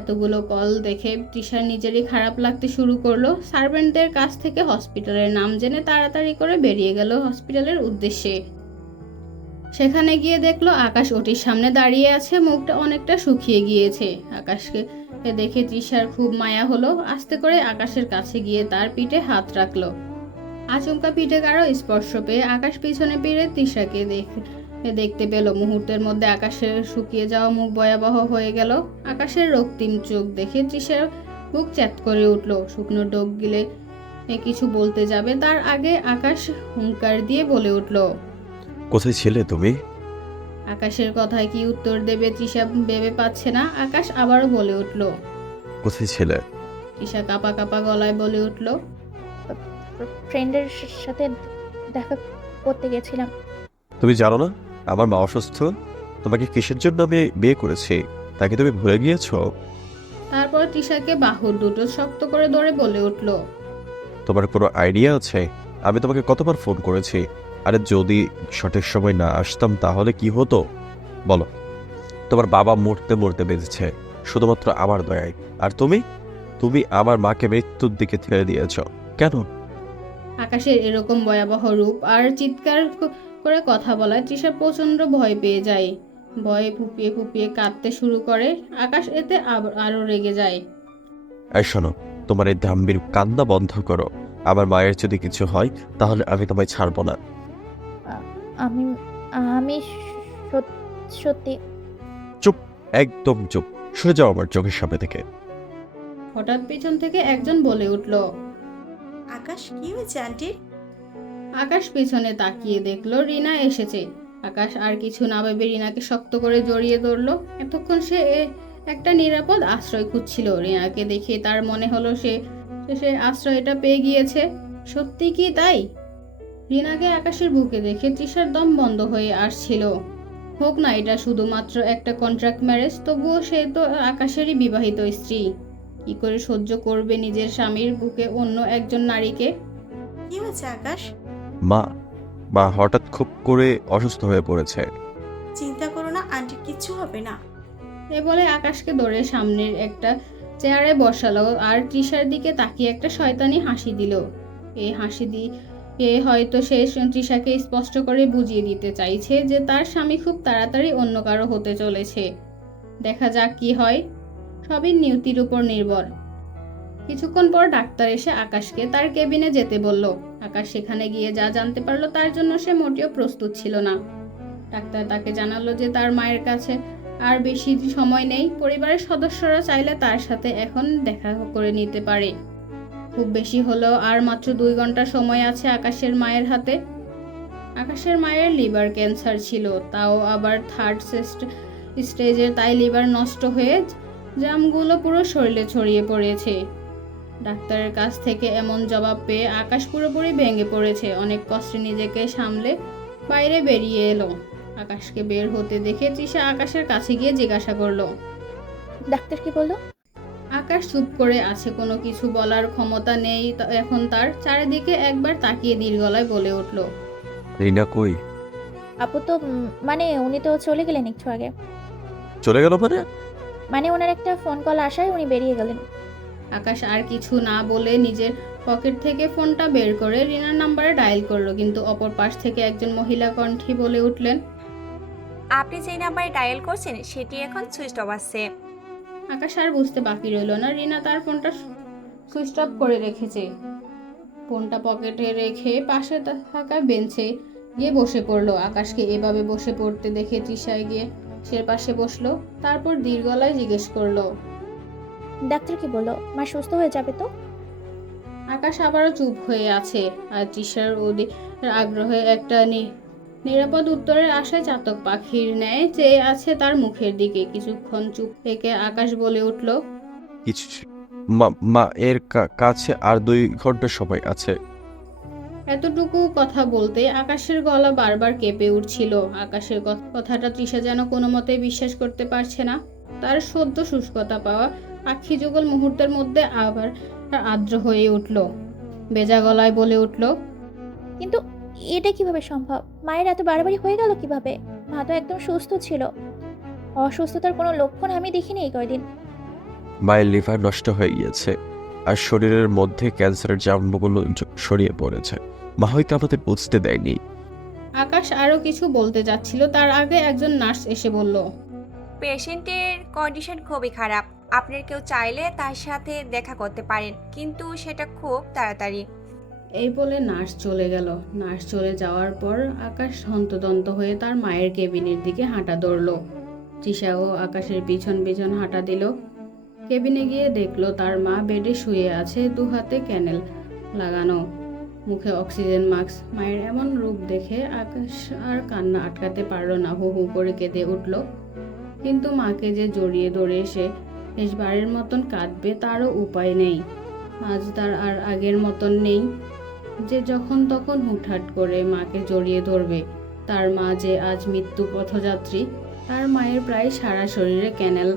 এতগুলো কল দেখে তৃষার নিজেরই খারাপ লাগতে শুরু করলো। সার্ভেন্টদের কাছ থেকে হসপিটালের নাম জেনে তাড়াতাড়ি করে বেরিয়ে গেল হসপিটালের উদ্দেশ্যে। সেখানে গিয়ে দেখলো আকাশ ওটির সামনে দাঁড়িয়ে আছে, মুখটা অনেকটা শুকিয়ে গিয়েছে। আকাশকে দেখে তৃষার খুব মায়া হলো। আস্তে করে আকাশের কাছে গিয়ে তার পিঠে হাত রাখলো। আচমকা পিঠে কারো স্পর্শ পেয়ে আকাশ পিছনে ফিরে তৃষাকে দেখতে পেল। মুহূর্তের মধ্যে আকাশের শুকিয়ে যাওয়া মুখ ভয়াবহ হয়ে গেল। আকাশের রক্তিম চোখ দেখে তৃষার বুক চ্যাত করে উঠল। শুকনো ডোক গিলে কিছু বলতে যাবে তার আগে আকাশ হুঙ্কার দিয়ে বলে উঠল। কোথায় ছিলে তুমি? আকাশের কথায় কি উত্তর দেবে তৃষা ভেবে পাচ্ছে না। আকাশ আবারও বলে উঠল। কোথায় ছিলে? তৃষা কাঁপা কাঁপা গলায় বলে উঠল। ফ্রেন্ডের সাথে দেখা করতে গেছিলাম। তুমি জানো না আমার মা অসুস্থ? তোমাকে কিসের জন্য আমি বিয়ে করেছি তাকে তুমি ভুলে গিয়েছো? তারপর তৃষাকে বাহুর দুটো শক্ত করে ধরে বলে উঠল। তোমার কোনো আইডিয়া আছে আমি তোমাকে কতবার ফোন করেছি? আরে যদি সঠিক সময় না আসতাম তাহলে কি হতো বলো? তোমার বাবা মরতে মরতে বেঁচেছে শুধুমাত্র আমার দয়ায়, আর তুমি আমার মাকে মৃত্যুর দিকে ঠেলে দিয়েছ কেন? আকাশের এরকম ভয়াবহ রূপ আর চিৎকার করে কথা বলায় তৃষা প্রচন্ড ভয় পেয়ে যায়। ভয়ে ফুপিয়ে ফুপিয়ে কাঁদতে শুরু করে। আকাশ এতে আরো রেগে যায়। এই শোনো, তোমার এই দাম্বির কান্না বন্ধ করো। আমার মায়ের যদি কিছু হয় তাহলে আমি তোমায় ছাড়বো না। আমি আমি সত্যি। চুপ, একদম চুপ, সরে যাও আমার চোখের সামনে থেকে। হঠাৎ পিছন থেকে একজন বলে উঠল। আকাশ, কি হয়েছে আন্টির? আকাশ পিছনে তাকিয়ে দেখলো রিনা এসেছে। আকাশ আর কিছু না ভেবে রিনাকে শক্ত করে জড়িয়ে ধরলো। এতক্ষণ সে একটা নিরাপদ আশ্রয় খুঁজছিল। রিনাকে দেখে তার মনে হলো সে আশ্রয়টা পেয়ে গিয়েছে। সত্যি কি তাই? রিনাকে আকাশের বুকে দেখে তৃষার দম বন্ধ হয়ে আসছিল। হোক না এটা শুধুমাত্র একটা কন্ট্রাক্ট ম্যারেজ, তবুও সে তো আকাশেরই বিবাহিত স্ত্রী। কি করে সহ্য করবে নিজের স্বামীর বুকে অন্য একজন নারীকে? কি হয়েছে আকাশ? মা হঠাৎ খুব করে অসুস্থ হয়ে পড়েছে। চিন্তা করো না, আন্টির কিচ্ছু হবে না। এ বলে আকাশকে ধরে সামনের একটা চেয়ারে বসালো আর তৃষার দিকে তাকিয়ে একটা শয়তানি হাসি দিল। এই হাসি দিয়ে হয়তো সে তৃষাকে স্পষ্ট করে বুঝিয়ে দিতে চাইছে যে তার স্বামী খুব তাড়াতাড়ি অন্য কারো হতে চলেছে। দেখা যাক কি হয়, সবই নিয়তির উপর নির্ভর। কিছুক্ষণ পর ডাক্তার এসে আকাশকে তার কেবিনে যেতে বলল। আকাশ সেখানে গিয়ে যা জানতে পারলো তার জন্য সে মোটেও প্রস্তুত ছিল না। ডাক্তার তাকে জানালো যে তার মায়ের কাছে আর বেশি সময় নেই। পরিবারের সদস্যরা চাইলে তার সাথে এখন দেখা করে নিতে পারে। খুব বেশি হলেও আর মাত্র 2 ঘন্টা সময় আছে আকাশের মায়ের হাতে। আকাশের মায়ের লিভার ক্যান্সার ছিল, তাও আবার 3rd স্টেজের। তাই লিভার নষ্ট হয়ে জামগুলো পুরো শরীরে ছড়িয়ে পড়েছে। ডাক্তারের কাছ থেকে এমন জবাব পেয়ে আকাশ পুরোপুরি ভেঙে পড়েছে। অনেক কষ্টে নিজেকে সামলে বাইরে বেরিয়ে এলো। আকাশকে বের হতে দেখে তৃষা আকাশের কাছে গিয়ে জিজ্ঞাসা করলো। ডাক্তার কি বললো? আকাশ চুপ করে আছে, কোনো কিছু বলার ক্ষমতা নেই এখন তার। চারিদিকে একবার তাকিয়ে ধীর গলায় বলে উঠল। রিনা কই? আপু তো মানে উনি তো চলে গেলেন একটু আগে। চলে গেল মানে ওনার একটা ফোন কল আসায় উনি বেরিয়ে গেলেন। আকাশ আর কিছু না বলে নিজের পকেট থেকে ফোনটা বের করে রিনার নাম্বারে ডায়াল করলো, কিন্তু অপর পাশ থেকে একজন মহিলা কণ্ঠে বলে উঠলেন। আপনি যেই নাম্বারে ডায়াল করছেন সেটি এখন সুইচ অফ আছে। আকাশ আর বুঝতে বাকি রইল না, রিনা তার ফোনটা সুইচ অফ করে রেখেছে। ফোনটা পকেটে রেখে পাশে থাকা বেঞ্চে গিয়ে বসে পড়লো। আকাশকে এভাবে বসে পড়তে দেখে তৃষায় গিয়ে সে পাশে বসলো। তারপর ধীর গলায় জিজ্ঞেস করলো। ডাক্তার কি বললো? মা সুস্থ হয়ে যাবে তো? আকাশ আবারও চুপ হয়ে আছে আর তৃষার আগ্রহে একটা নিরাপদ উত্তরের আশায় চাতক পাখির ন্যায় চেয়ে আছে তার মুখের দিকে। কিছুক্ষণ চুপ থেকে আকাশ বলে উঠল। কিছু মা এর কাছে আর 2 ঘন্টা সময় আছে। এতটুকু কথা বলতে আকাশের গলা বারবার কেঁপে উঠছিল। আকাশের কথাটা তৃষা যেন কোনো মতে বিশ্বাস করতে পারছে না। তার সদ্য শুষ্কতা পাওয়া আক্ষি যুগল মুহূর্তের মধ্যে আবার আর্দ্র হয়ে উঠল। বেজা গলায় বলে উঠল, কিন্তু এটা কিভাবে সম্ভব? মায়ের এত বাড়াবাড়ি হয়ে গেল কিভাবে? মা তো একদম সুস্থ ছিল। অসুস্থতার কোনো লক্ষণ আমি দেখিনি এই কয়দিন। মায়ের লিভার নষ্ট হয়ে গিয়েছে আর শরীরের মধ্যে ক্যান্সারের জাম্বগুলো ছড়িয়ে পড়েছে। মা হয়তো আমাদের বুঝতে দেয়নি। আকাশ আরও কিছু বলতে যাচ্ছিল, তার আগে একজন নার্স এসে বলল, পেশেন্টের কন্ডিশন খুবই খারাপ। আপনার কেউ চাইলে তার সাথে দেখা করতে পারেন, কিন্তু সেটা খুব তাড়াতাড়ি। এই বলে নার্স চলে গেল। নার্স চলে যাওয়ার পর আকাশ হন্তদন্ত হয়ে তার মায়ের কেবিনের দিকে হাঁটা ধরল। তৃষাও আকাশের পিছন পিছন হাঁটা দিল। কেবিনে গিয়ে দেখলো তার মা বেডে শুয়ে আছে, দু হাতে ক্যানেল লাগানো, মুখে অক্সিজেন মাস্ক। মায়ের এমন রূপ দেখে আকাশ আর কান্না আটকাতে পারল না, হু হু করে কেঁদে উঠল। কিন্তু মাকে যে জড়িয়ে ধরে সে শেষবারের মতন কাঁদবে তারও উপায় নেই। আজ তার আর আগের মতন নেই যে যখন তখন হুটহাট করে মাকে জড়িয়ে ধরবে। তার মা যে আজ মৃত্যু পথযাত্রী। তার মায়ের প্রায় সারা শরীরে ক্যানেল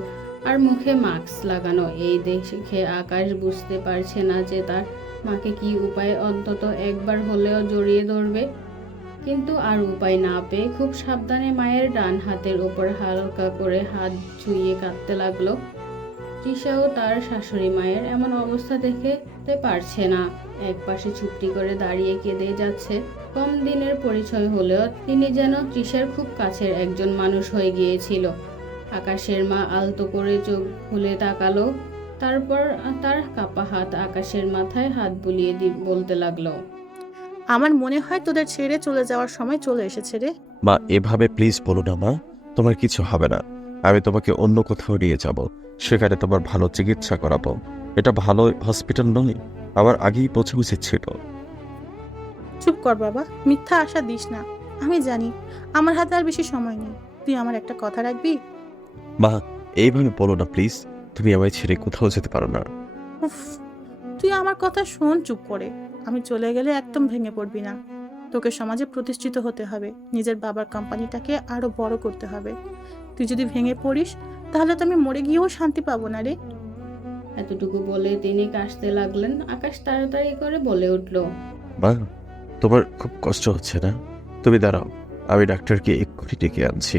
আর মুখে মাস্ক লাগানো। এই দেখে আকাশ বুঝতে পারছে না যে তার মাকে কি উপায়ে অন্তত একবার হলেও জড়িয়ে ধরবে। কিন্তু আর উপায় না পেয়ে খুব সাবধানে মায়ের ডান হাতের ওপর হালকা করে হাত ছুঁয়ে কাঁদতে লাগলো। তৃষাও তার শাশুড়ি মায়ের এমন অবস্থা দেখতে পারছে না, একপাশে চুপটি করে দাঁড়িয়ে কেঁদে যাচ্ছে। কম দিনের পরিচয় হলেও তিনি যেন তৃষার খুব কাছের একজন মানুষ হয়ে গিয়েছিল। আকাশের মা আলতো করে চোখ খুলে তাকালো, তারপর তার কাপা হাত আকাশের মাথায় হাত বুলিয়ে বলতে লাগলো, আমার মনে হয় তোদের ছেড়ে চলে যাওয়ার সময় চলে এসেছে রে। মা, এভাবে প্লিজ বলো না মা, তোমার কিছু হবে না। আমি তোমাকে অন্য কোথাও নিয়ে যাব, সেখানে তোমার ভালো চিকিৎসা করাবো। এটা ভালো হসপিটাল নয়, আমার আগেই পৌঁছে উচিত ছিল। চুপ কর বাবা, মিথ্যা আশা দিস না। আমি জানি আমার হাতে আর বেশি সময় নেই। তুই আমার একটা কথা রাখবি? মা, এইভাবে বলো না প্লিজ। তুমি আমায় ছেড়ে কোথাও যেতে পারো না। উফ, তুই আমার কথা শোন চুপ করে। আমি চলে গেলে একদম ভেঙে পড়বি না। তোকে সমাজে প্রতিষ্ঠিত হতে হবে, নিজের বাবার কোম্পানিটাকে আরো বড় করতে হবে। তুই যদি ভেঙে পড়িস তাহলে তো আমি মরে গিয়েও শান্তি পাবো না রে। এতটুকু বলে তিনি কাশতে লাগলেন। আকাশ তাড়াতাড়ি করে বলে উঠল, মা, তোমার খুব কষ্ট হচ্ছে না? তুমি দাঁড়াও, আমি ডাক্তারকে এক্ষুনি ডেকে আনছি।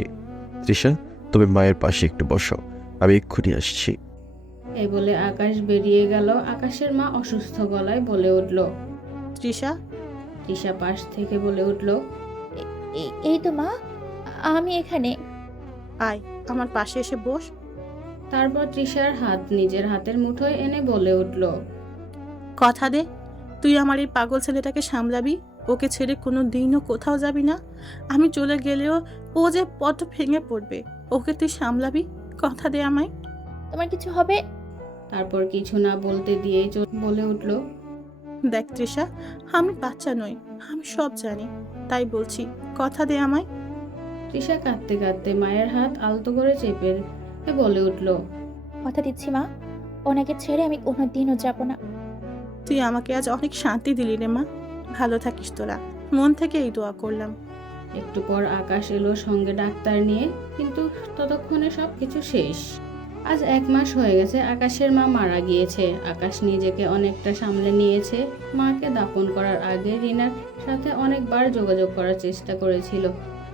তৃষা, তুমি মায়ের পাশে একটু বসো, আমি এক্ষুনি আসছি। এই বলে আকাশ বেরিয়ে গেল। আকাশের মা অসুস্থ গলায় বলে উঠল। তৃষা, তৃষা পাশ থেকে বলে উঠল, এই তো মা, আমি এখানে। আয় আমার পাশে এসে বস। তারপর তৃষার হাত নিজের হাতের মুঠোয় এনে বলে উঠল, কথা দে, তুই আমার এই পাগল ছেলেটাকে সামলাবি। ওকে ছেড়ে কোনো দিনও কোথাও যাবি না। আমি চলে গেলেও ও যে বড্ড ভেঙে পড়বে। ওকে তুই সামলাবি, কথা দে আমায়। তোমার কিছু হবে? তারপর কিছু না বলতে দিয়েই বলে উঠল, দেখ তৃষা, আমি বাচ্চা নই, আমি সব জানি, তাই বলছি কথা দে আমায়। তৃষা কাঁদতে কাঁদতে মায়ের হাত আলতো করে চেপে বলে উঠল, কথা দিচ্ছি মা, ওনাকে ছেড়ে আমি কোনোদিনও যাব না। তুই আমাকে আজ অনেক শান্তি দিলি রে মা। ভালো থাকিস তোরা, মন থেকে এই দোয়া করলাম। একটু পর আকাশ এলো সঙ্গে ডাক্তার নিয়ে, কিন্তু ততক্ষণে সব কিছু শেষ। আজ 1 মাস হয়ে গেছে আকাশের মা মারা গিয়েছে। আকাশ নিজেকে অনেকটা সামলে নিয়েছে। মাকে দাফন করার আগে রিনার সাথে অনেকবার যোগাযোগ করার চেষ্টা করেছিল,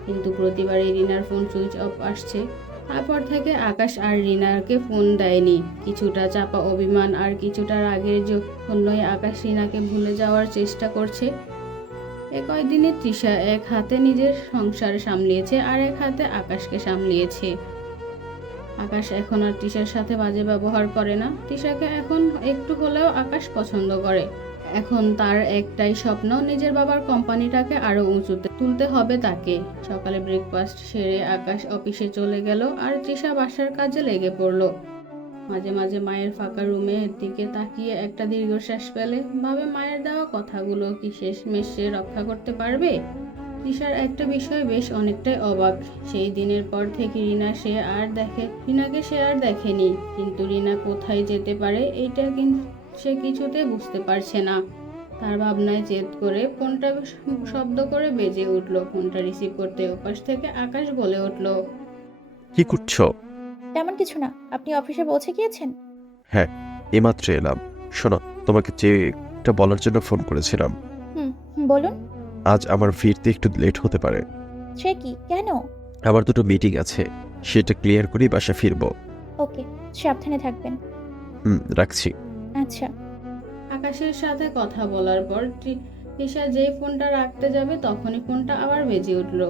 কিন্তু প্রতিবারই রিনার ফোন সুইচ অফ আসছে। তারপর থেকে আকাশ আর রিনাকে ফোন দেয়নি। কিছুটা চাপা অভিমান আর কিছুটা রাগের জন্যই আকাশ রিনাকে ভুলে যাওয়ার চেষ্টা করছে। কয়দিনে তৃষা এক হাতে নিজের সংসার সামলিয়েছে আর এক হাতে আকাশকে সামলিয়েছে। আকাশ এখন আর তৃষার সাথে বাজে ব্যবহার করে না। তৃষাকে এখন একটু হলেও আকাশ পছন্দ করে। এখন তার একটাই স্বপ্ন, নিজের বাবার কোম্পানিটাকে আরো উঁচুতে তুলতে হবে তাকে। সকালে ব্রেকফাস্ট সেরে আকাশ অফিসে চলে গেল আর তৃষা বাসার কাজে লেগে পড়ল। মাঝে মাঝে মায়ের ফাঁকা রুমের দিকে তাকিয়ে একটা দীর্ঘশ্বাস ফেলে, ভাবে মায়ের দেওয়া কথাগুলো কি শেষমেশ সে রক্ষা করতে পারবে। তৃষার একটা বিষয় বেশ অনেকটাই অবাক, সেই দিনের পর থেকে রিনাকে সে আর দেখেনি। কিন্তু রিনা কোথায় যেতে পারে এইটা কিন্তু সে কিছুতে বুঝতে পারছে না। তার ভাবনায় জেদ করে ফোনটা শব্দ করে বেজে উঠল। ফোনটা রিসিভ করতে ওপাশ থেকে আকাশ বলে উঠল, কি করছো? তেমন কিছু না, আপনি অফিসে পৌঁছে গিয়েছেন? হ্যাঁ, এইমাত্র এলাম। শোনো, তোমাকে যেটা বলার জন্য ফোন করেছিলাম। বলুন। আজ আমার ফিরতে একটু লেট হতে পারে। সে কি, কেন? আমার দুটো মিটিং আছে, সেটা ক্লিয়ার করেই বাসা ফিরবো। ওকে, সাবধানে থাকবেন। রাখছি। আচ্ছা। আকাশের সাথে কথা বলার পর তৃষা যেই ফোনটা রাখতে যাবে তখনই ফোনটা আবার বেজে উঠল।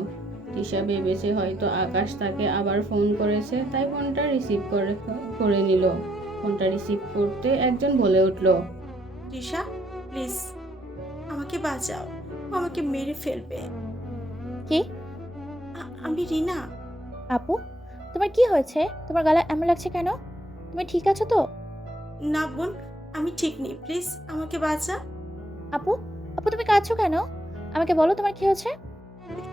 তৃষা ভেবেছে হয়তো আকাশ তাকে আবার ফোন করেছে, তাই ফোনটা রিসিভ করে নিল। ফোনটা রিসিভ করতে একজন বলে উঠল, রিশা প্লিজ আমাকে বাঁচাও, ও আমাকে মেরে ফেলবে। কে? আমি রিনা। আপু, তোমার কি হয়েছে? তোমার গলা এমন লাগছে কেন? তুমি ঠিক আছো তো? না বোন, আমি ঠিক নেই, প্লিজ আমাকে বাঁচা। আপু, আপু তুমি কাঁদছো কেন? আমাকে বলো তোমার কি হয়েছে?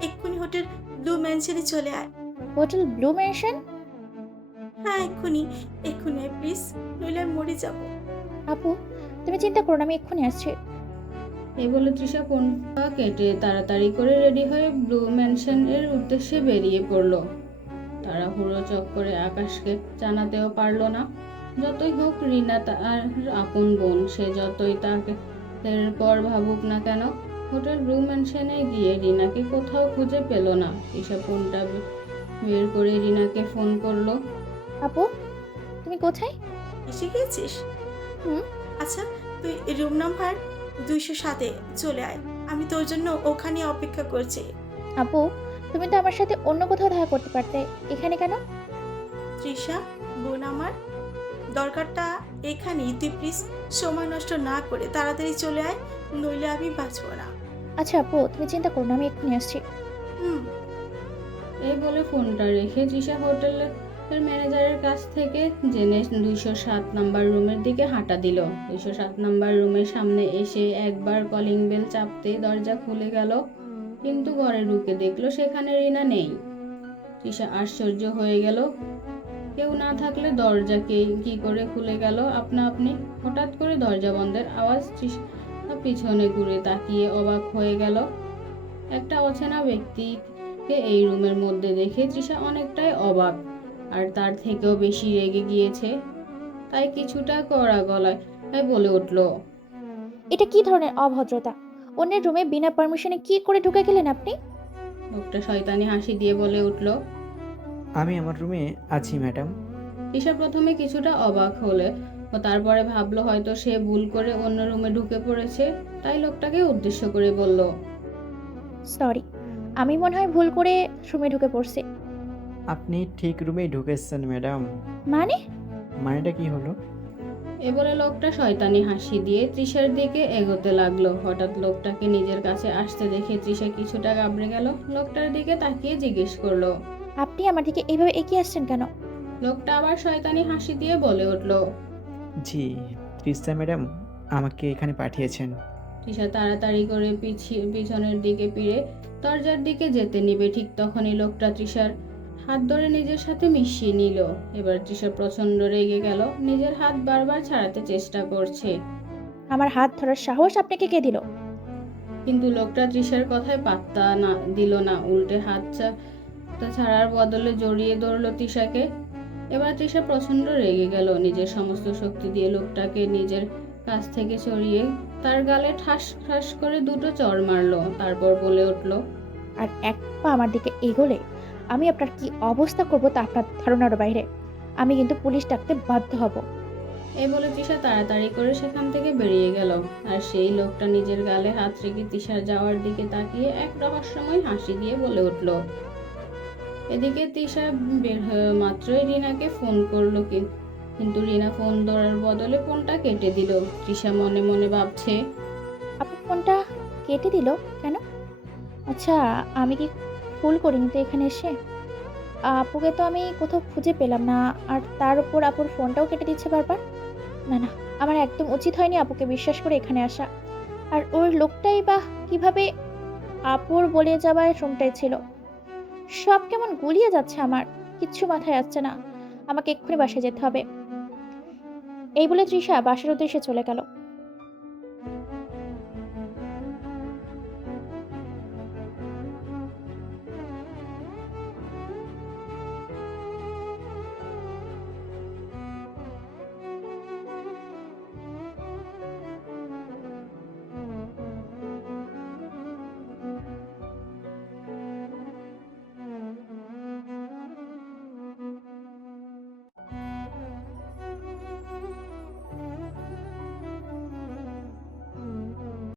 এক্ষুনি হোটেল ব্লু ম্যানশনে চলে আয়। Hotel blue mansion? হ্যাঁ এক্ষুনি এক্ষুনি আয় প্লিজ, নইলে আমি মরে যাব। আপু তুমি চিন্তা করো না, আমি এক্ষুনি আসছি। এই বলে তৃষা ফোনটা কেটে তাড়াতাড়ি করে রেডি হয়ে ব্লু ম্যানশনের উদ্দেশ্যে বেরিয়ে পড়ল। তাড়াহুড়ো চক্করে আকাশকে জানাতেও পারল না। যতই হোক রিনা তার আপন বোন, সে যতই তাকে পর ভাবুক না কেন, হোটেল ব্লু ম্যানশনে গিয়ে রিনাকে কোথাও খুঁজে পেল না। তৃষা ফোনটা বের করে রিনাকে ফোন করলো। আপু তুমি কোথায়? এসে গেছিস? হুম। আচ্ছা তুই রুম নাম্বার 207-এ চলে আয়, আমি তোর জন্য ওখানে অপেক্ষা করছি। আপু তুমি তো আমার সাথে অন্য কোথাও দেখা করতে পারতে, এখানে কেন? তৃষা বোন আমার, দরকারটা এখানেই, তুই প্লিজ সময় নষ্ট না করে তাড়াতাড়ি চলে আয়, নইলে আমি বাঁচবো না। আচ্ছা আপু তুমি চিন্তা করো না, আমি এক্ষুনি আসছি। হুম। এই বলে ফোনটা রেখে তৃষা হোটেলের ম্যানেজারের কাছ থেকে জেনে 207 নাম্বার রুমের দিকে হাঁটা দিল। 207 নাম্বার রুমের সামনে এসে একবার কলিং বেল চাপতে দরজা খুলে গেল, কিন্তু ঘরে ঢুকে দেখলো সেখানে রিনা নেই। তৃষা আশ্চর্য হয়ে গেল, কেউ না থাকলে দরজা কি করে খুলে গেল আপনা আপনি। হঠাৎ করে দরজা বন্ধের আওয়াজ তৃষা পিছনে ঘুরে তাকিয়ে অবাক হয়ে গেল। একটা অচেনা ব্যক্তিকে এই রুমের মধ্যে দেখে তৃষা অনেকটাই অবাক, আর তার থেকেও বেশি রেগে গিয়েছে। তাই কিছুটা কড়া গলায় বলে উঠল, এটা কি ধরনের অভদ্রতা? অন্যের রুমে বিনা পারমিশনে কি করে ঢুকে গেলেন আপনি? লোকটা শয়তানি হাসি দিয়ে বলে উঠল। আমি আমার রুমে আছি ম্যাডাম। তৃষা প্রথমে কিছুটা অবাক হলে ও তারপরে ভাবলো হয়তো সে ভুল করে অন্য রুমে ঢুকে পড়েছে, তাই লোকটাকে উদ্দেশ্য করে বলল, সরি, আমি মনে হয় ভুল করে রুমে ঢুকে পড়ছি। আপনি ঠিক রুমেই ঢুকেছেন ম্যাডাম। মানে? মানেটা কি হলো? এ বলে লোকটা শয়তানি হাসি দিয়ে তৃষার দিকে এগোতে লাগলো। হঠাৎ লোকটাকে নিজের কাছে আসতে দেখে তৃষা কিছুটা ঘাবড়ে গেল। লোকটার দিকে তাকিয়ে জিজ্ঞেস করলো, আপনি আমার দিকে এইভাবে এগিয়ে আসছেন কেন? লোকটা আবার শয়তানি হাসি দিয়ে বলে উঠল, জি, তৃষ্ণা ম্যাডাম আমাকে এখানে পাঠিয়েছেন। তৃষা তাড়াতাড়ি করে পিছনের দিকে ফিরে দরজার দিকে যেতে নিবে, ঠিক তখনই লোকটা তৃষার হাত ধরে নিজের সাথে মিশিয়ে নিল। এবার তৃষা প্রচন্ড রেগে গেল, নিজের হাত বারবার ছাড়াতে চেষ্টা করছে, আমার হাত ধরার সাহস আপনাকে কে দিল? কিন্তু লোকটা তৃষার কথায় পাত্তা না দিল না, উল্টে হাতটা ছাড়ার বদলে জড়িয়ে ধরলো তৃষাকে। এবার তৃষা প্রচন্ড রেগে গেল, নিজের সমস্ত শক্তি দিয়ে লোকটাকে নিজের কাছ থেকে সরিয়ে তার গালে ঠাস ঠাস করে দুটো চড় মারলো। তারপর বলে উঠল, আর এক পা আমার দিকে এগোলে আমি আপনার কি অবস্থা করব তা আপনার ধারণার বাইরে। আমি কিন্তু পুলিশ ডাকতে বাধ্য হব। এই বলে তৃষা তাড়াতাড়ি করে সেখান থেকে বেরিয়ে গেল। আর সেই লোকটা নিজের গালে হাত রেখে তৃষার যাওয়ার দিকে তাকিয়ে এক রহস্যময় হাসি দিয়ে বলে উঠল। এদিকে তৃষা বের হয়ে মাত্রই রিনাকে ফোন করলো, কিন্তু রিনা ফোন ধরার বদলে ফোনটা কেটে দিল। তৃষা মনে মনে ভাবছে, আপু ফোনটা কেটে দিল কেন? আচ্ছা, আমি কি ভুল করিনি তো এখানে এসে? আপুকে তো আমি কোথাও খুঁজে পেলাম না, আর তার উপর আপুর ফোনটাও কেটে দিচ্ছে বারবার। না না, আমার একদম উচিত হয়নি আপুকে বিশ্বাস করে এখানে আসা। আর ওর লোকটাই বা কিভাবে আপুর বলে যাওয়ার রুমটাই ছিল। সব কেমন গুলিয়ে যাচ্ছে, আমার কিচ্ছু মাথায় আসছে না। আমাকে এক্ষুনি বাসায় যেতে হবে। এই বলে তৃষা বাসার উদ্দেশ্যে চলে গেল।